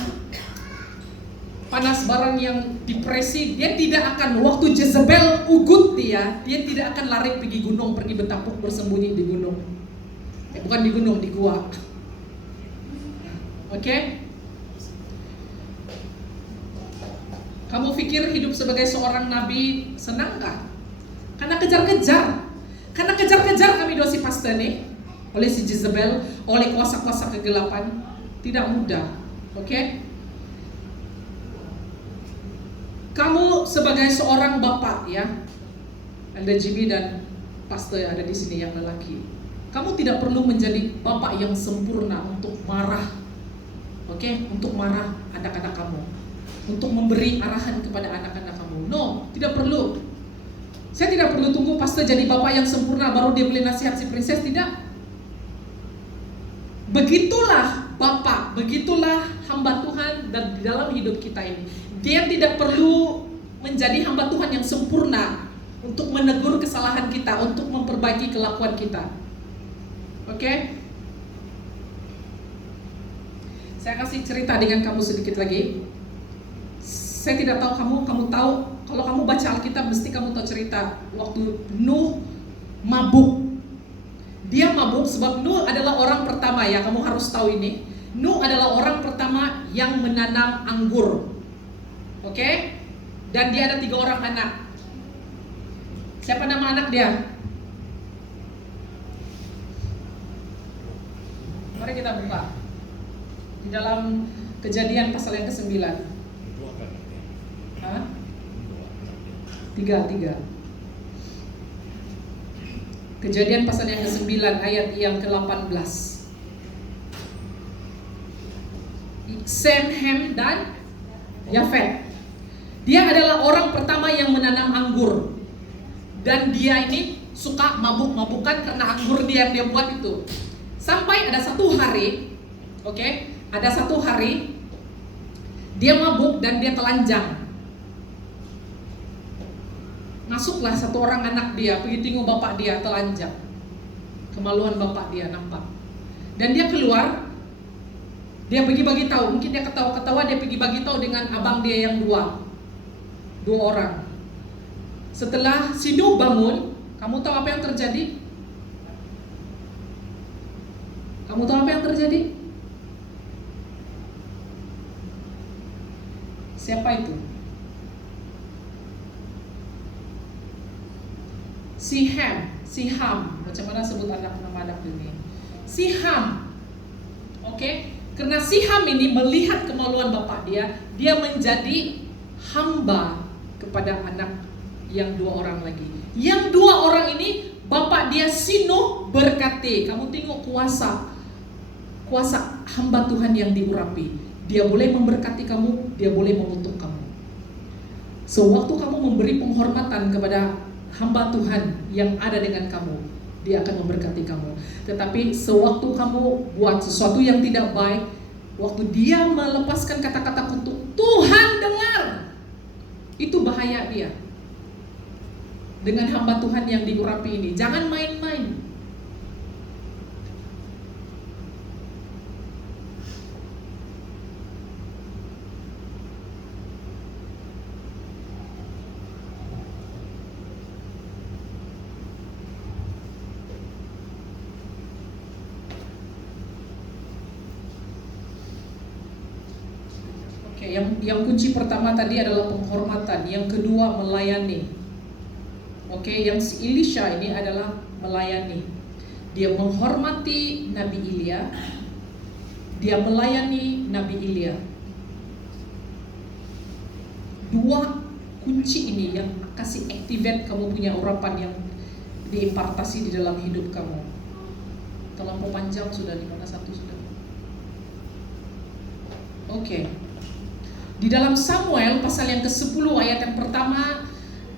panas baran, yang depresi, dia tidak akan, waktu Jezebel ugut dia tidak akan lari pergi gunung, pergi bertapuk bersembunyi di gunung. Bukan di gunung, di gua. Oke? Kamu pikir hidup sebagai seorang nabi senang gak? Karena kejar-kejar. Karena kejar-kejar kami dosi pastor nih oleh si Jezebel, oleh kuasa-kuasa kegelapan. Tidak mudah. Oke? Kamu sebagai seorang bapak ya, Elder Jimmy dan pastor yang ada di sini yang lelaki, kamu tidak perlu menjadi bapak yang sempurna untuk marah. Oke? Untuk marah anak-anak kamu, untuk memberi arahan kepada anak-anak kamu. No, tidak perlu. Saya tidak perlu tunggu pastor jadi bapak yang sempurna baru dia boleh nasihat si princess, tidak. Begitulah bapak, begitulah hamba Tuhan dan di dalam hidup kita ini. Dia tidak perlu menjadi hamba Tuhan yang sempurna untuk menegur kesalahan kita, untuk memperbaiki kelakuan kita. Oke? Saya kasih cerita dengan kamu sedikit lagi. Saya tidak tahu kamu tahu, kalau kamu baca Alkitab mesti kamu tahu cerita waktu Nuh mabuk. Dia mabuk sebab Nuh adalah orang pertama ya, kamu harus tahu ini. Nuh adalah orang pertama yang menanam anggur. Oke? Dan dia ada 3 orang anak. Siapa nama anak dia? Mari kita buka di dalam Kejadian pasal yang ke-9. Hah? 3. Kejadian pasal yang ke-9 ayat yang ke-18. Sem, Hem, dan Yafet. Dia adalah orang pertama yang menanam anggur. Dan dia ini suka mabuk-mabukan karena anggur dia yang dia buat itu. Sampai ada satu hari, oke, ada satu hari dia mabuk dan dia telanjang. Masuklah satu orang anak dia, pergi tengok bapak dia telanjang. Kemaluan bapak dia nampak. Dan dia keluar, dia pergi bagi tahu, mungkin dia ketawa-ketawa, dia pergi bagi tahu dengan abang dia yang dua orang. Setelah si Nuh bangun, kamu tahu apa yang terjadi? Kamu tahu apa yang terjadi? Siapa itu? Si Ham, macam mana sebut nama anak ini? Si Ham, oke? Karena si Ham ini melihat kemaluan bapak dia menjadi hamba kepada anak yang 2 orang lagi. Yang 2 orang ini bapak dia si Nuh berkati. Kamu tengok kuasa hamba Tuhan yang diurapi. Dia boleh memberkati kamu, dia boleh mengutuk kamu. Sewaktu kamu memberi penghormatan kepada hamba Tuhan yang ada dengan kamu, dia akan memberkati kamu. Tetapi sewaktu kamu buat sesuatu yang tidak baik, waktu dia melepaskan kata-kata kutuk, Tuhan dengar, itu bahaya dia. Dengan hamba Tuhan yang diurapi ini, jangan main-main. Yang kunci pertama tadi adalah penghormatan, yang kedua melayani. Yang si Elisha ini adalah melayani. Dia menghormati Nabi Ilya, dia melayani Nabi Ilya. Dua kunci ini yang kasih activate kamu punya urapan yang diimpartasi di dalam hidup kamu. Terlampau panjang sudah, di mana satu sudah? Oke. Di dalam Samuel pasal yang ke-10 ayat yang pertama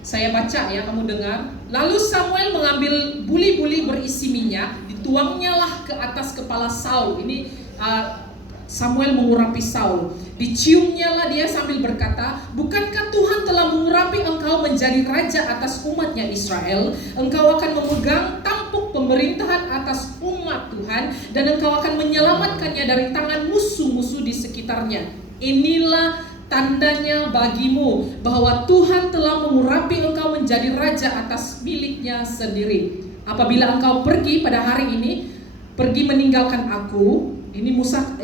saya baca ya, kamu dengar. Lalu Samuel mengambil buli-buli berisi minyak, dituangnyalah ke atas kepala Saul. Ini Samuel mengurapi Saul. Diciumnyalah dia sambil berkata, bukankah Tuhan telah mengurapi engkau menjadi raja atas umatnya Israel? Engkau akan memegang tampuk pemerintahan atas umat Tuhan, dan engkau akan menyelamatkannya dari tangan musuh-musuh di sekitarnya. Inilah tandanya bagimu bahwa Tuhan telah mengurapi engkau menjadi raja atas miliknya sendiri. Apabila engkau pergi pada hari ini, pergi meninggalkan aku. Ini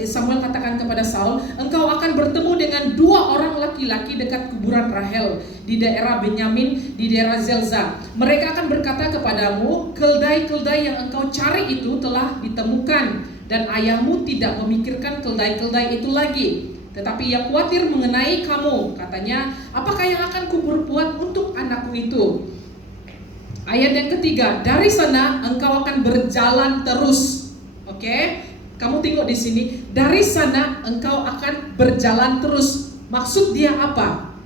Samuel katakan kepada Saul, engkau akan bertemu dengan dua orang laki-laki dekat kuburan Rahel di daerah Benyamin, di daerah Zelza. Mereka akan berkata kepadamu, keldai-keldai yang engkau cari itu telah ditemukan, dan ayahmu tidak memikirkan keldai-keldai itu lagi, tetapi ia khawatir mengenai kamu. Katanya, apakah yang akan kuperbuat untuk anakku itu? Ayat yang ketiga, dari sana engkau akan berjalan terus. Oke? Kamu tengok di sini, dari sana engkau akan berjalan terus. Maksud dia apa?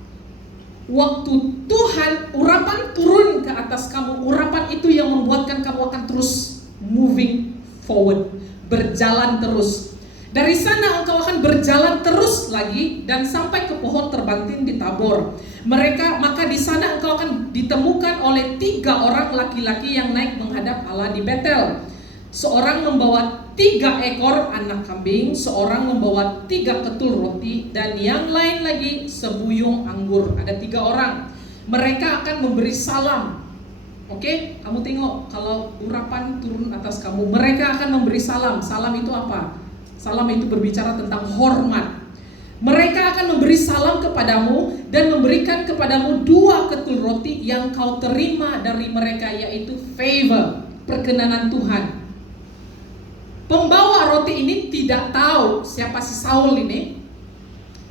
Waktu Tuhan urapan turun ke atas kamu, urapan itu yang membuatkan kamu akan terus moving forward, berjalan terus. Dari sana engkau akan berjalan terus lagi dan sampai ke pohon terbantin di Tabor. Maka di sana engkau akan ditemukan oleh 3 orang laki-laki yang naik menghadap Allah di Betel. Seorang membawa 3 ekor anak kambing, seorang membawa 3 ketul roti, dan yang lain lagi sebuyung anggur. Ada 3 orang. Mereka akan memberi salam. Oke, kamu tengok kalau urapan turun atas kamu, mereka akan memberi salam. Salam itu apa? Salam itu berbicara tentang hormat. Mereka akan memberi salam kepadamu dan memberikan kepadamu 2 ketul roti yang kau terima dari mereka, yaitu favor, perkenanan Tuhan. Pembawa roti ini tidak tahu siapa si Saul ini,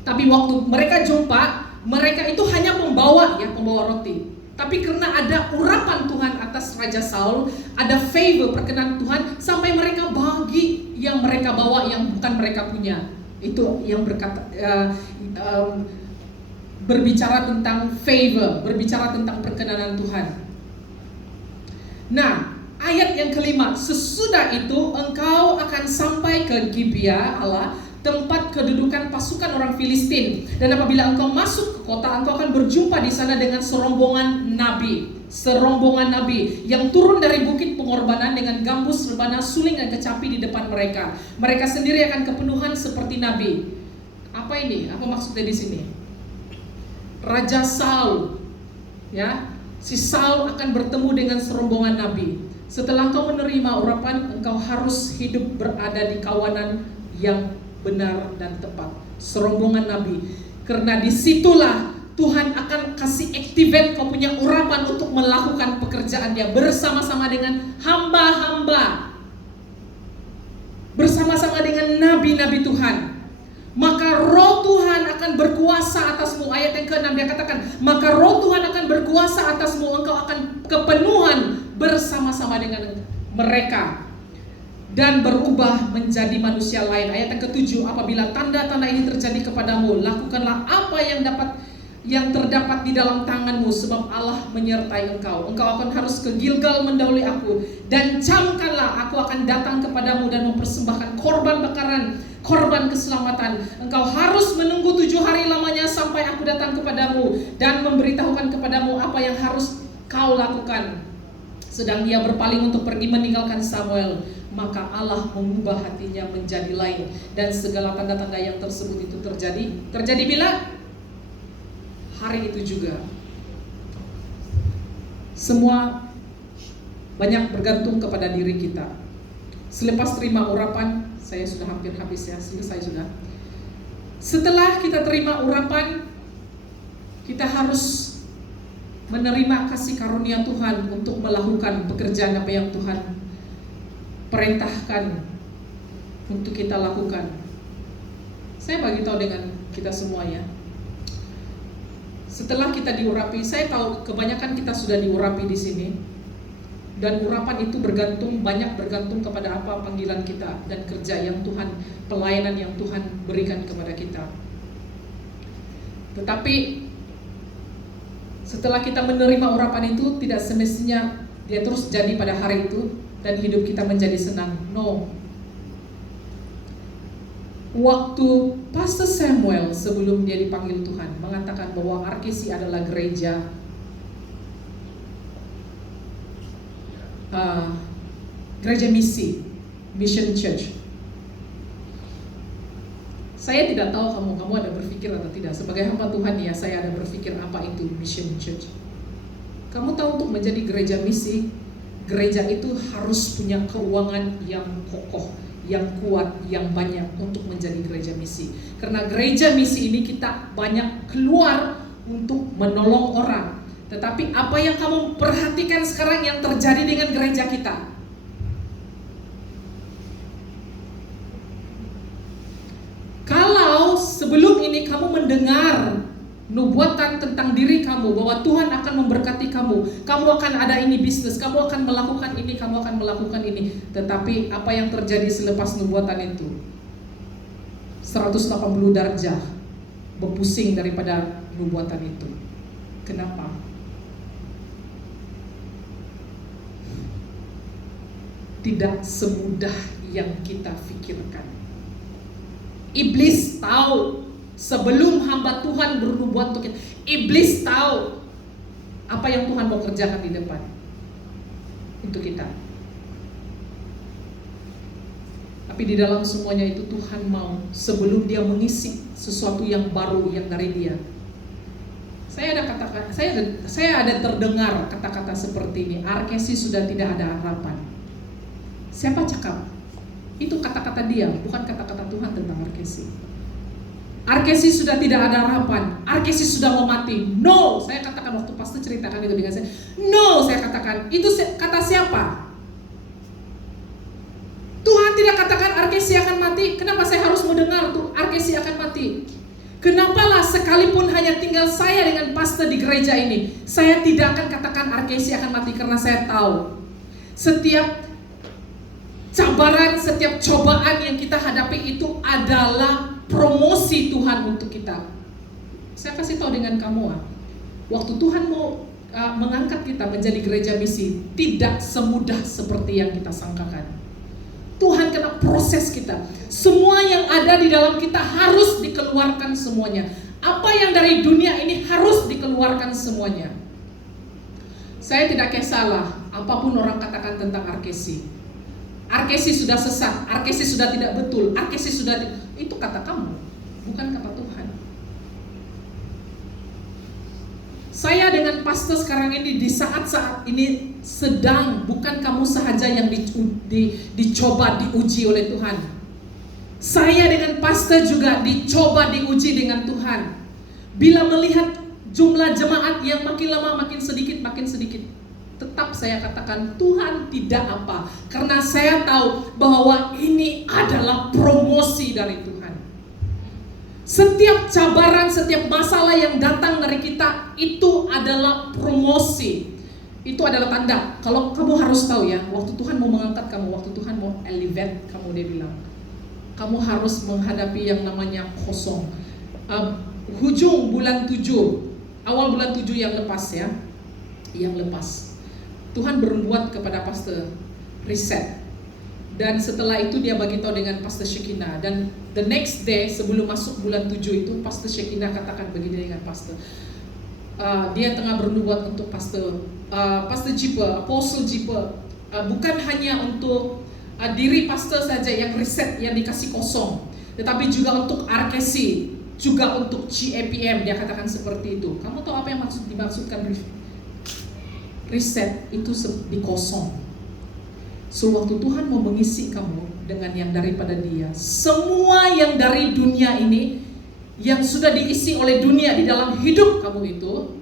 tapi waktu mereka jumpa, mereka itu hanya pembawa roti. Tapi karena ada urapan Tuhan atas Raja Saul, ada favor, perkenan Tuhan, sampai mereka bagi yang mereka bawa yang bukan mereka punya. Itu yang berkata berbicara tentang favor, berbicara tentang perkenanan Tuhan. Nah, ayat yang kelima, sesudah itu engkau akan sampai ke Gibea Allah, tempat kedudukan pasukan orang Filistin. Dan apabila engkau masuk ke kota, engkau akan berjumpa di sana dengan serombongan nabi yang turun dari bukit pengorbanan dengan gambus, rebana, suling, dan kecapi di depan mereka. Mereka sendiri akan kepenuhan seperti nabi. Apa ini? Apa maksudnya di sini? Raja Saul, ya, si Saul akan bertemu dengan serombongan nabi. Setelah engkau menerima urapan, engkau harus hidup berada di kawanan yang benar dan tepat, serombongan nabi. Karena disitulah Tuhan akan kasih activate kau punya urapan untuk melakukan pekerjaan dia bersama-sama dengan hamba-hamba, bersama-sama dengan nabi-nabi Tuhan. Maka roh Tuhan akan berkuasa atasmu. Ayat yang ke-6 dia katakan, maka roh Tuhan akan berkuasa atasmu, engkau akan kepenuhan bersama-sama dengan mereka dan berubah menjadi manusia lain. Ayat yang ke-7, apabila tanda-tanda ini terjadi kepadamu, lakukanlah apa yang terdapat di dalam tanganmu, sebab Allah menyertai engkau. Engkau akan harus ke Gilgal mendahului aku, dan camkanlah aku akan datang kepadamu dan mempersembahkan korban bakaran, korban keselamatan. Engkau harus menunggu 7 hari lamanya sampai aku datang kepadamu dan memberitahukan kepadamu apa yang harus kau lakukan. Sedang dia berpaling untuk pergi meninggalkan Samuel, maka Allah mengubah hatinya menjadi lain, dan segala tanda-tanda yang tersebut itu terjadi bila hari itu juga. Semua banyak bergantung kepada diri kita. Selepas terima urapan, saya sudah hampir habis ya, selesai sudah. Setelah kita terima urapan, kita harus menerima kasih karunia Tuhan untuk melakukan pekerjaan apa yang Tuhan perintahkan untuk kita lakukan. Saya bagi tahu dengan kita semua ya. Setelah kita diurapi, saya tahu kebanyakan kita sudah diurapi di sini. Dan urapan itu banyak bergantung kepada apa panggilan kita dan kerja yang Tuhan, pelayanan yang Tuhan berikan kepada kita. Tetapi setelah kita menerima urapan itu, tidak semestinya dia terus jadi pada hari itu dan hidup kita menjadi senang. No. Waktu Pastor Samuel sebelum dia dipanggil Tuhan mengatakan bahwa RKC adalah gereja misi, mission church. Saya tidak tahu kamu ada berpikir atau tidak. Sebagai hamba Tuhan ya, saya ada berpikir apa itu mission church. Kamu tahu untuk menjadi gereja misi, gereja itu harus punya keuangan yang kokoh, yang kuat, yang banyak untuk menjadi gereja misi. Karena gereja misi ini kita banyak keluar untuk menolong orang. Tetapi apa yang kamu perhatikan sekarang yang terjadi dengan gereja kita? Kalau sebelum ini kamu mendengar nubuatan tentang diri kamu bahwa Tuhan akan memberkati kamu, kamu akan ada ini bisnis, kamu akan melakukan ini, kamu akan melakukan ini. Tetapi apa yang terjadi selepas nubuatan itu? 180 derajat berpusing daripada nubuatan itu. Kenapa? Tidak semudah yang kita pikirkan. Iblis tahu sebelum hamba Tuhan bernubuat untuk kita. Iblis tahu apa yang Tuhan mau kerjakan di depan untuk kita. Tapi di dalam semuanya itu Tuhan mau sebelum dia mengisi sesuatu yang baru yang dari dia. Saya ada terdengar kata-kata seperti ini. RKC sudah tidak ada harapan. Siapa cakap? Itu kata-kata dia, bukan kata-kata Tuhan tentang RKC. RKC sudah tidak ada harapan. RKC sudah mau mati. No, saya katakan waktu pastor ceritakan itu dengan saya. No, saya katakan itu kata siapa? Tuhan tidak katakan RKC akan mati. Kenapa saya harus mendengar tuh RKC akan mati? Kenapalah sekalipun hanya tinggal saya dengan pastor di gereja ini, saya tidak akan katakan RKC akan mati karena saya tahu setiap cabaran, setiap cobaan yang kita hadapi itu adalah promosi Tuhan untuk kita. Saya kasih tahu dengan kamu, waktu Tuhan mau mengangkat kita menjadi gereja misi, tidak semudah seperti yang kita sangkakan. Tuhan kena proses kita. Semua yang ada di dalam kita harus dikeluarkan semuanya. Apa yang dari dunia ini harus dikeluarkan semuanya. Saya tidak kisahlah apapun orang katakan tentang RKC. RKC sudah sesat, RKC sudah tidak betul, RKC sudah itu kata kamu, bukan kata Tuhan. Saya dengan pastor sekarang ini di saat-saat ini sedang, bukan kamu sahaja yang dicoba, diuji oleh Tuhan. Saya dengan pastor juga dicoba, diuji dengan Tuhan. Bila melihat jumlah jemaat yang makin lama makin sedikit, tetap saya katakan Tuhan tidak apa, karena saya tahu bahwa ini adalah promosi dari Tuhan. Setiap cabaran, setiap masalah yang datang dari kita itu adalah promosi. Itu adalah tanda. Kalau kamu harus tahu ya, waktu Tuhan mau mengangkat kamu, waktu Tuhan mau elevate kamu, dia bilang kamu harus menghadapi yang namanya kosong. Hujung bulan 7, awal bulan 7 yang lepas ya, yang lepas Tuhan berbuat kepada pastor reset. Dan setelah itu dia bagi tahu dengan pastor Shekinah. Dan the next day sebelum masuk bulan 7 itu pastor Shekinah katakan begini dengan pastor. Dia tengah bernubuat untuk pastor Jipa, apostle Jipa. Bukan hanya untuk diri pastor saja yang reset, yang dikasih kosong, tetapi juga untuk RKC, juga untuk GAPM. Dia katakan seperti itu. Kamu tahu apa yang dimaksudkan reset itu dikosong. So waktu Tuhan mau mengisi kamu dengan yang daripada dia, semua yang dari dunia ini yang sudah diisi oleh dunia di dalam hidup kamu itu,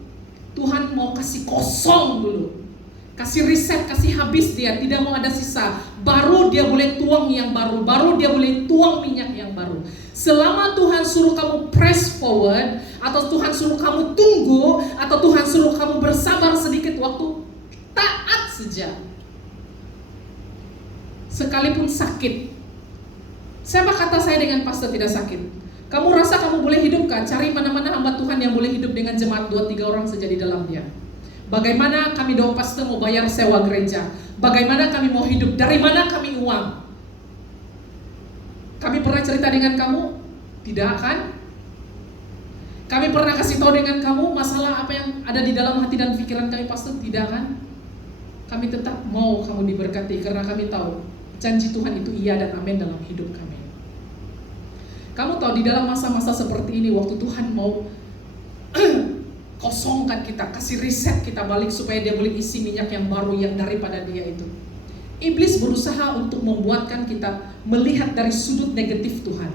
Tuhan mau kasih kosong dulu. Kasih riset, kasih habis dia, tidak mau ada sisa. Baru dia boleh tuang yang baru, baru dia boleh tuang minyak yang baru. Selama Tuhan suruh kamu press forward, atau Tuhan suruh kamu tunggu, atau Tuhan suruh kamu bersabar sedikit waktu, taat saja. Sekalipun sakit. Siapa kata saya dengan pastor tidak sakit? Kamu rasa kamu boleh hidup kan? Cari mana-mana hamba Tuhan yang boleh hidup dengan jemaat 2-3 orang saja di dalam dia. Bagaimana kami doa pastor mau bayar sewa gereja? Bagaimana kami mau hidup? Dari mana kami uang? Kami pernah cerita dengan kamu? Tidak kan? Kami pernah kasih tahu dengan kamu masalah apa yang ada di dalam hati dan pikiran kami pastor? Tidak kan? Kami tetap mau kamu diberkati karena kami tahu janji Tuhan itu iya dan amin dalam hidup kami. Kamu tahu di dalam masa-masa seperti ini waktu Tuhan mau kosongkan kita, kasih riset kita balik supaya dia boleh isi minyak yang baru yang daripada dia itu. Iblis berusaha untuk membuatkan kita melihat dari sudut negatif Tuhan.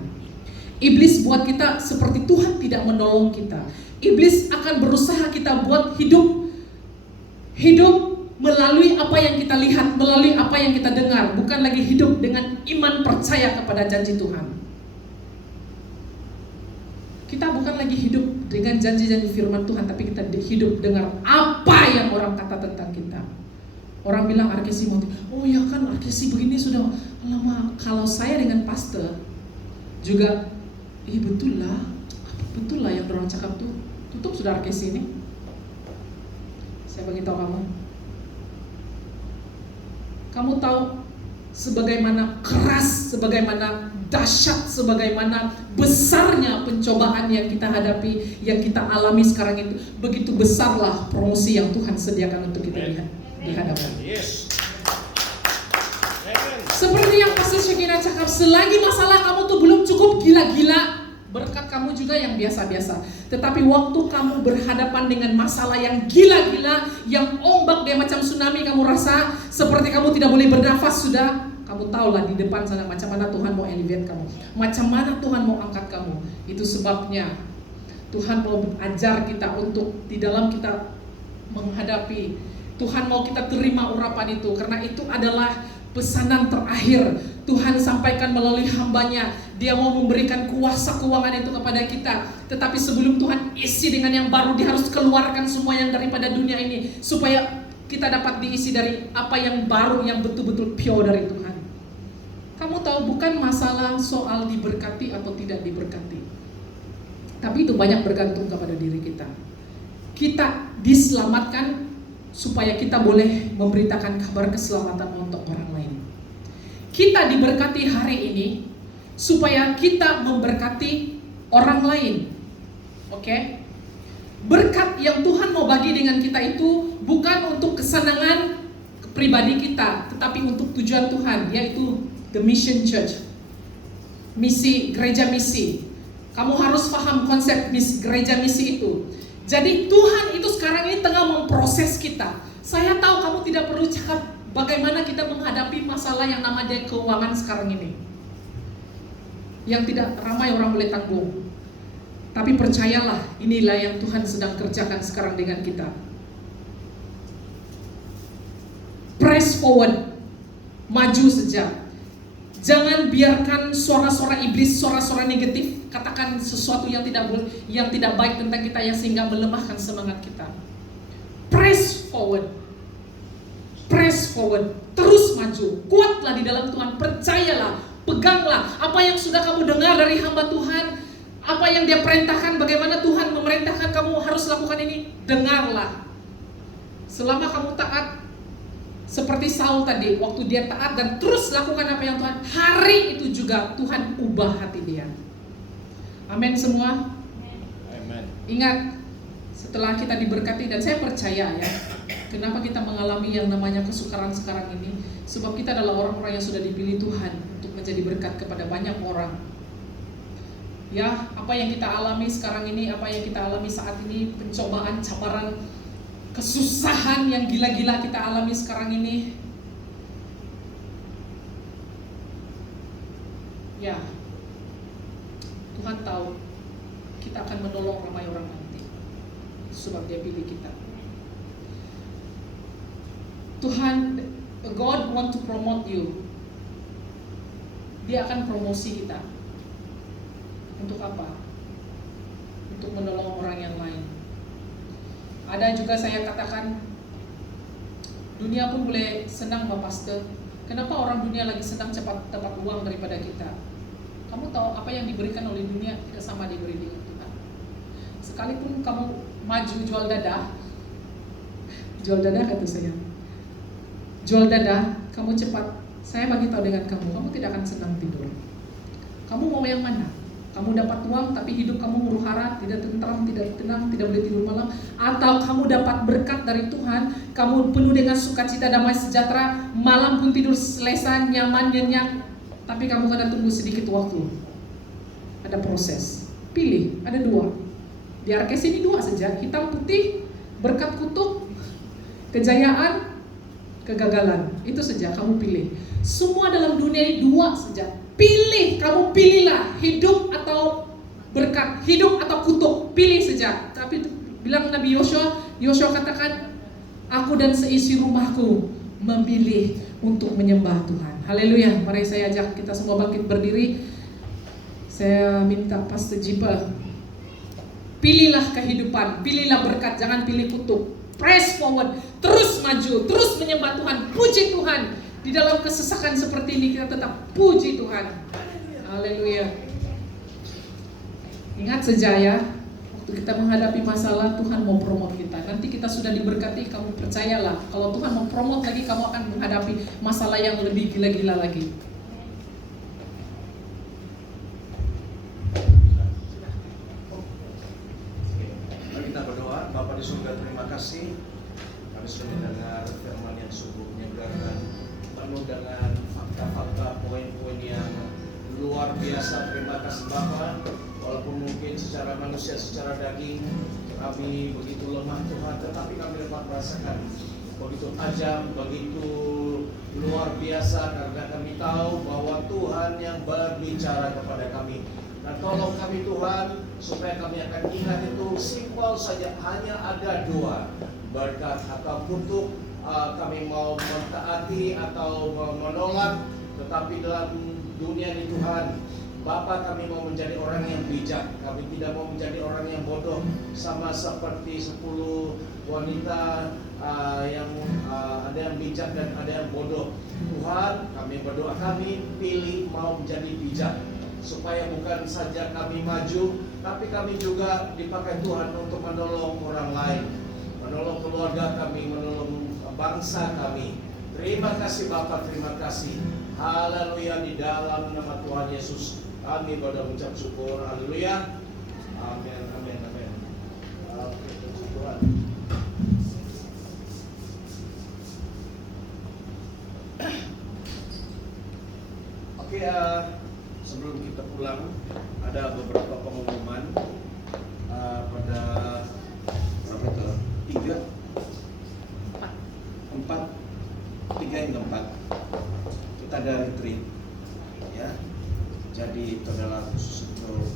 Iblis buat kita seperti Tuhan tidak menolong kita. Iblis akan berusaha kita buat hidup melalui apa yang kita lihat, melalui apa yang kita dengar, bukan lagi hidup dengan iman percaya kepada janji Tuhan. Kita bukan lagi hidup dengan janji-janji firman Tuhan, tapi kita hidup dengar apa yang orang kata tentang kita. Orang bilang Arkesi mau, oh ya kan Arkesi begini sudah lama. Kalau saya dengan pastor juga, betul lah yang orang cakap tuh. Tutup sudah Arkesi ini. Saya beritahu kamu. Kamu tahu sebagaimana keras, sebagaimana dahsyat, sebagaimana besarnya pencobaan yang kita hadapi, yang kita alami sekarang itu. Begitu besarlah promosi yang Tuhan sediakan untuk kita dihadapkan. Yes. Seperti yang Pastor Shekina cakap, selagi masalah kamu tuh belum cukup gila-gila, berkat kamu juga yang biasa-biasa. Tetapi waktu kamu berhadapan dengan masalah yang gila-gila, yang ombak dia macam tsunami, kamu rasa seperti kamu tidak boleh bernafas sudah. Kamu tahulah di depan sana macam mana Tuhan mau elevate kamu, macam mana Tuhan mau angkat kamu. Itu sebabnya Tuhan mau ajar kita untuk di dalam kita menghadapi. Tuhan mau kita terima urapan itu, karena itu adalah pesanan terakhir Tuhan sampaikan melalui hambanya. Dia mau memberikan kuasa keuangan itu kepada kita. Tetapi sebelum Tuhan isi dengan yang baru, dia harus keluarkan semua yang daripada dunia ini, supaya kita dapat diisi dari apa yang baru, yang betul-betul pure dari Tuhan. Kamu tahu bukan masalah soal diberkati atau tidak diberkati, tapi itu banyak bergantung kepada diri kita. Kita diselamatkan supaya kita boleh memberitakan kabar keselamatan untuk orang lain. Kita diberkati hari ini supaya kita memberkati orang lain. Oke? Berkat yang Tuhan mau bagi dengan kita itu bukan untuk kesenangan pribadi kita, tetapi untuk tujuan Tuhan, yaitu The Mission Church, misi, gereja misi. Kamu harus paham konsep gereja misi itu. Jadi Tuhan itu sekarang ini tengah memproses kita. Saya tahu kamu tidak perlu cakap bagaimana kita menghadapi masalah yang namanya keuangan sekarang ini, yang tidak ramai orang boleh tanggung. Tapi percayalah, inilah yang Tuhan sedang kerjakan sekarang dengan kita. Press forward, maju saja. Jangan biarkan suara-suara iblis, suara-suara negatif katakan sesuatu yang tidak baik tentang kita, yang sehingga melemahkan semangat kita. Press forward, terus maju, kuatlah di dalam Tuhan, percayalah, peganglah apa yang sudah kamu dengar dari hamba Tuhan, apa yang dia perintahkan, bagaimana Tuhan memerintahkan kamu harus lakukan ini, dengarlah. Selama kamu taat, seperti Saul tadi, waktu dia taat dan terus lakukan apa yang Tuhan, hari itu juga Tuhan ubah hati dia. Amin semua. Amen. Ingat, setelah kita diberkati, dan saya percaya ya, kenapa kita mengalami yang namanya kesukaran sekarang ini, sebab kita adalah orang-orang yang sudah dipilih Tuhan untuk menjadi berkat kepada banyak orang. Ya, apa yang kita alami sekarang ini, apa yang kita alami saat ini, pencobaan, cabaran, kesusahan yang gila-gila kita alami sekarang ini, ya Tuhan tahu kita akan menolong ramai orang nanti, sebab dia pilih kita. Tuhan, God want to promote you. Dia akan promosi kita. Untuk apa? Untuk menolong orang yang lain. Ada juga saya katakan, dunia pun boleh senang Pak Pastor. Kenapa orang dunia lagi senang cepat dapat uang daripada kita? Kamu tahu apa yang diberikan oleh dunia tidak sama diberi dengan Tuhan. Sekalipun kamu maju jual dadah kata saya. Jual dadah, kamu cepat. Saya bagi tahu dengan kamu tidak akan senang tidur. Kamu mau yang mana? Kamu dapat uang tapi hidup kamu huru hara, tidak tentram, tidak tenang, tidak boleh tidur malam, atau kamu dapat berkat dari Tuhan, kamu penuh dengan sukacita, damai sejahtera, malam pun tidur selesa, nyaman, nyenyak, tapi kamu kena tunggu sedikit waktu. Ada proses. Pilih, ada dua. Di Arkes ini dua saja, hitam putih, berkat kutuk, kejayaan, kegagalan. Itu saja kamu pilih. Semua dalam dunia ini dua saja. Pilih, kamu pilihlah hidup atau berkat, hidup atau kutuk, pilih saja. Tapi bilang Nabi Yosua katakan, aku dan seisi rumahku memilih untuk menyembah Tuhan. Haleluya. Mari saya ajak kita semua bangkit berdiri. Saya minta Pastor Jipa, pilihlah kehidupan, pilihlah berkat, jangan pilih kutuk. Press forward, terus maju, terus menyembah Tuhan, puji Tuhan. Di dalam kesesakan seperti ini kita tetap puji Tuhan. Haleluya. Ingat saja ya, waktu kita menghadapi masalah, Tuhan mau promote kita. Nanti kita sudah diberkati, kamu percayalah, kalau Tuhan mau promote lagi, kamu akan menghadapi masalah yang lebih gila-gila lagi. Mari kita berdoa. Bapa di surga, terima kasih. Kami sudah mendengar firman yang sungguh menyegarkan, penuh dengan fakta-fakta, poin-poin yang luar biasa. Terima kasih Bapa. Walaupun mungkin secara manusia, secara daging kami begitu lemah Tuhan, tetapi kami dapat merasakan begitu tajam, begitu luar biasa, karena kami tahu bahwa Tuhan yang berbicara kepada kami. Dan tolong kami Tuhan, supaya kami akan ingat itu simpel saja, hanya ada dua, berkat atau kutuk. Kami mau mentaati atau menolak, tetapi dalam dunia ini Tuhan, Bapa, kami mau menjadi orang yang bijak. Kami tidak mau menjadi orang yang bodoh, sama seperti 10 wanita yang ada yang bijak dan ada yang bodoh. Tuhan, kami berdoa, kami pilih mau menjadi bijak, supaya bukan saja kami maju, tapi kami juga dipakai Tuhan untuk menolong orang lain, menolong keluarga kami, menolong bangsa kami. Terima kasih Bapak, terima kasih. Haleluya, di dalam nama Tuhan Yesus kami berdoa mengucap syukur. Haleluya. Amin, amin, amin. Oke, puji Tuhan. Oke, sebelum kita pulang ada beberapa pengumuman pada berapa itu? 3 hingga 4 kita ada retreat ya. Jadi itu adalah khusus untuk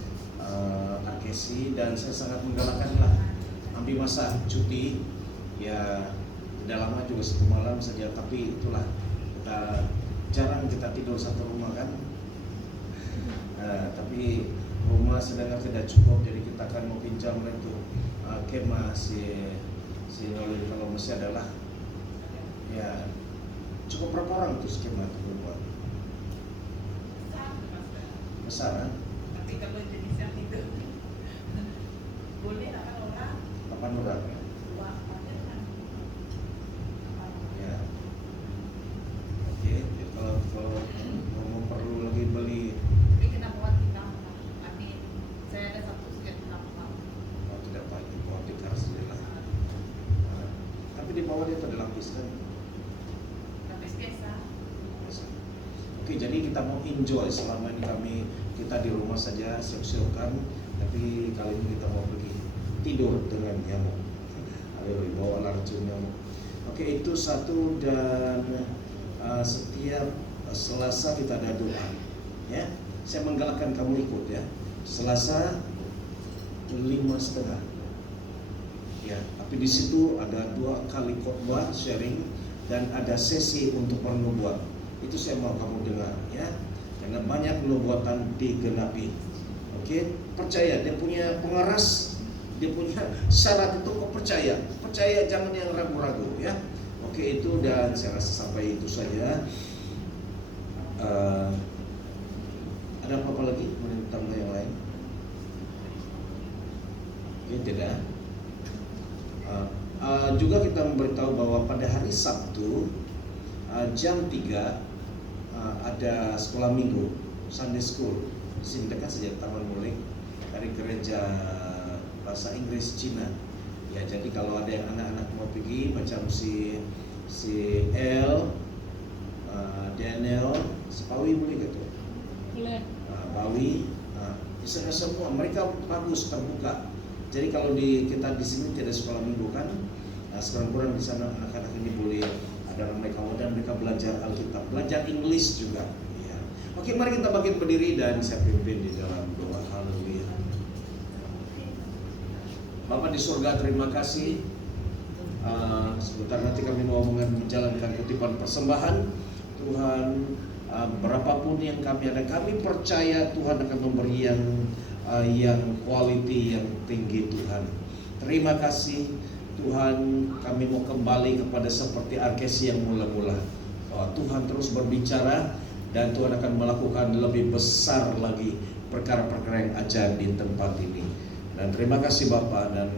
Arkesi, dan saya sangat menggalakkanlah ambil masa cuti ya, tidak lama juga 1 malam saja, tapi itulah jarang kita tidur satu rumah kan. Tapi rumah sedang tidak cukup, jadi kita akan mau pinjam itu kemah si Nolin kalau masih adalah ya. Cukup berapa orang itu skema itu berbuat? Besar kan? Tapi kalau jenis yang itu boleh 8 orang. 8 orang ya? 2 kan? Ya. Oke, kalau mau perlu lagi beli. Tapi kena buat kita. Tapi saya ada satu sekian 6 orang. Oh, tidak pasti buat di keras saja lah. Tapi di bawah dia ada lapis kan? Biasa. Oke, jadi kita mau enjoy selama ini kita di rumah saja siap-siapkan, tapi kali ini kita mau pergi tidur dengan nyamuk. Ayo bawa racun nyamuk. Oke, itu satu. Dan setiap Selasa kita ada doa ya. Saya menggalakkan kamu ikut ya. Selasa 5:30 ya, tapi di situ ada 2 kali khotbah sharing. dan ada sesi untuk pernubuatan. Itu saya mau kamu dengar ya. Karena banyak nubuatan digenapi. Oke, percaya dia punya pengeras, dia punya syarat itu kok percaya. Percaya, jangan yang ragu-ragu ya. Oke, itu dan saya rasa sampai itu saja. Ada apa-apa lagi? Mau tambah yang lain? Oke, tidak. Juga kita memberitahu bahwa pada hari Sabtu jam 3 ada sekolah minggu, Sunday School. Di sini dekat saja Taman Mulik dari gereja bahasa Inggris Cina. Ya, jadi kalau ada yang anak-anak mau pergi macam si El, Daniel, Pawi boleh gitu. Boleh. Pawi, di sana semua mereka bagus terbuka. Jadi kalau kita di sini tidak sekolah minggu kan, sekarang kurang di sana anak-anak ini boleh ada mereka dan mereka belajar Alkitab, belajar English juga. Ya. Oke, mari kita bangkit berdiri dan saya pimpin di dalam doa. Haleluya. Bapak di surga, terima kasih. Sebentar nanti kami mau menjalankan kutipan persembahan. Tuhan, berapapun yang kami ada, kami percaya Tuhan akan memberi yang quality yang tinggi Tuhan. Terima kasih Tuhan, kami mau kembali kepada seperti Arkesi yang mula-mula. Tuhan terus berbicara dan Tuhan akan melakukan lebih besar lagi perkara-perkara yang ajaib di tempat ini. Dan terima kasih Bapak, dan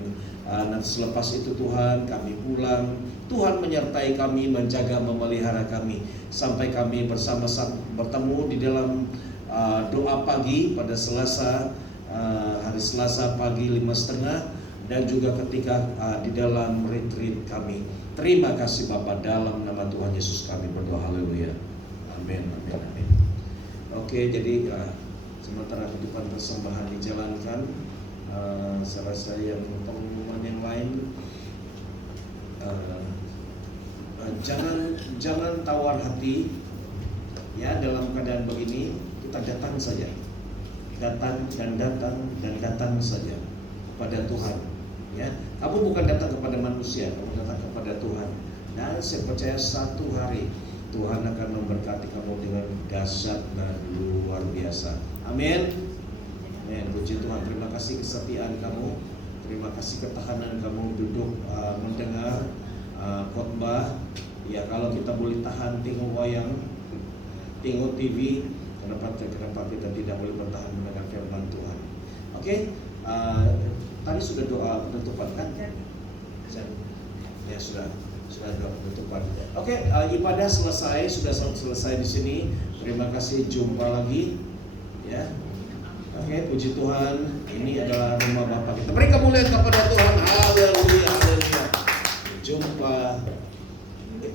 nanti selepas itu Tuhan kami pulang, Tuhan menyertai kami, menjaga, memelihara kami sampai kami bersama-sama bertemu di dalam doa pagi pada Selasa, hari Selasa pagi 5:30, dan juga ketika di dalam retreat kami. Terima kasih Bapak, dalam nama Tuhan Yesus kami berdoa. Haleluya. Amin, amin, amin. Oke, jadi sementara kutipan persembahan dijalankan, saya rasa yang pengumuman yang lain, jangan tawar hati ya. Dalam keadaan begini kita datang saja, datang saja pada Tuhan ya. Kamu bukan datang kepada manusia, kamu datang kepada Tuhan. Dan saya percaya satu hari Tuhan akan memberkati kamu dengan dahsyat dan luar biasa. Amin. Amin. Puji Tuhan. Terima kasih kesetiaan kamu, terima kasih ketahanan kamu duduk mendengar khotbah. Ya, kalau kita boleh tahan tengok wayang, tengok TV, kenapa kita tidak boleh bertahan mendengar firman Tuhan? Oke, tadi sudah doa penutupan kan? Ya, sudah doa penutupan. Oke, ibadah sudah selesai di sini. Terima kasih, jumpa lagi. Ya. Oke, puji Tuhan. Ini adalah rumah Bapa kita. Beri kemuliaan kepada Tuhan. Haleluya, haleluya. Jumpa.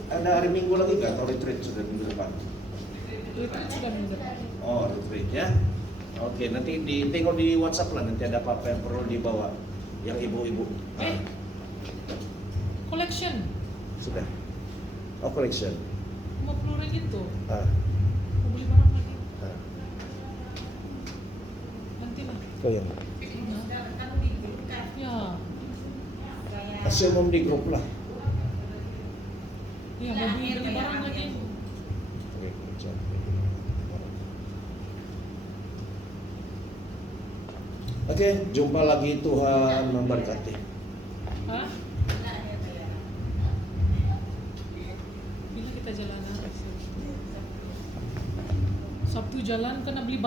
Ada hari Minggu lagi nggak? Atau retreat sudah minggu depan? Retreat sudah minggu depan. Oh, retreat ya. Oke, nanti tengok di WhatsApp lah, nanti ada apa-apa yang perlu dibawa, yang ibu-ibu. Collection. Sudah. Oh, collection. 50 gitu. Ah. Mau beli barang lagi. Nanti lah. Kau yang. Kan di grup kan. Ya. Saya mau di grup lah. Iya, mau beli barang lagi. Oke, collection. Oke, jumpa lagi, Tuhan memberkati. Hah? Bila kita jalan Sabtu jalan kena beli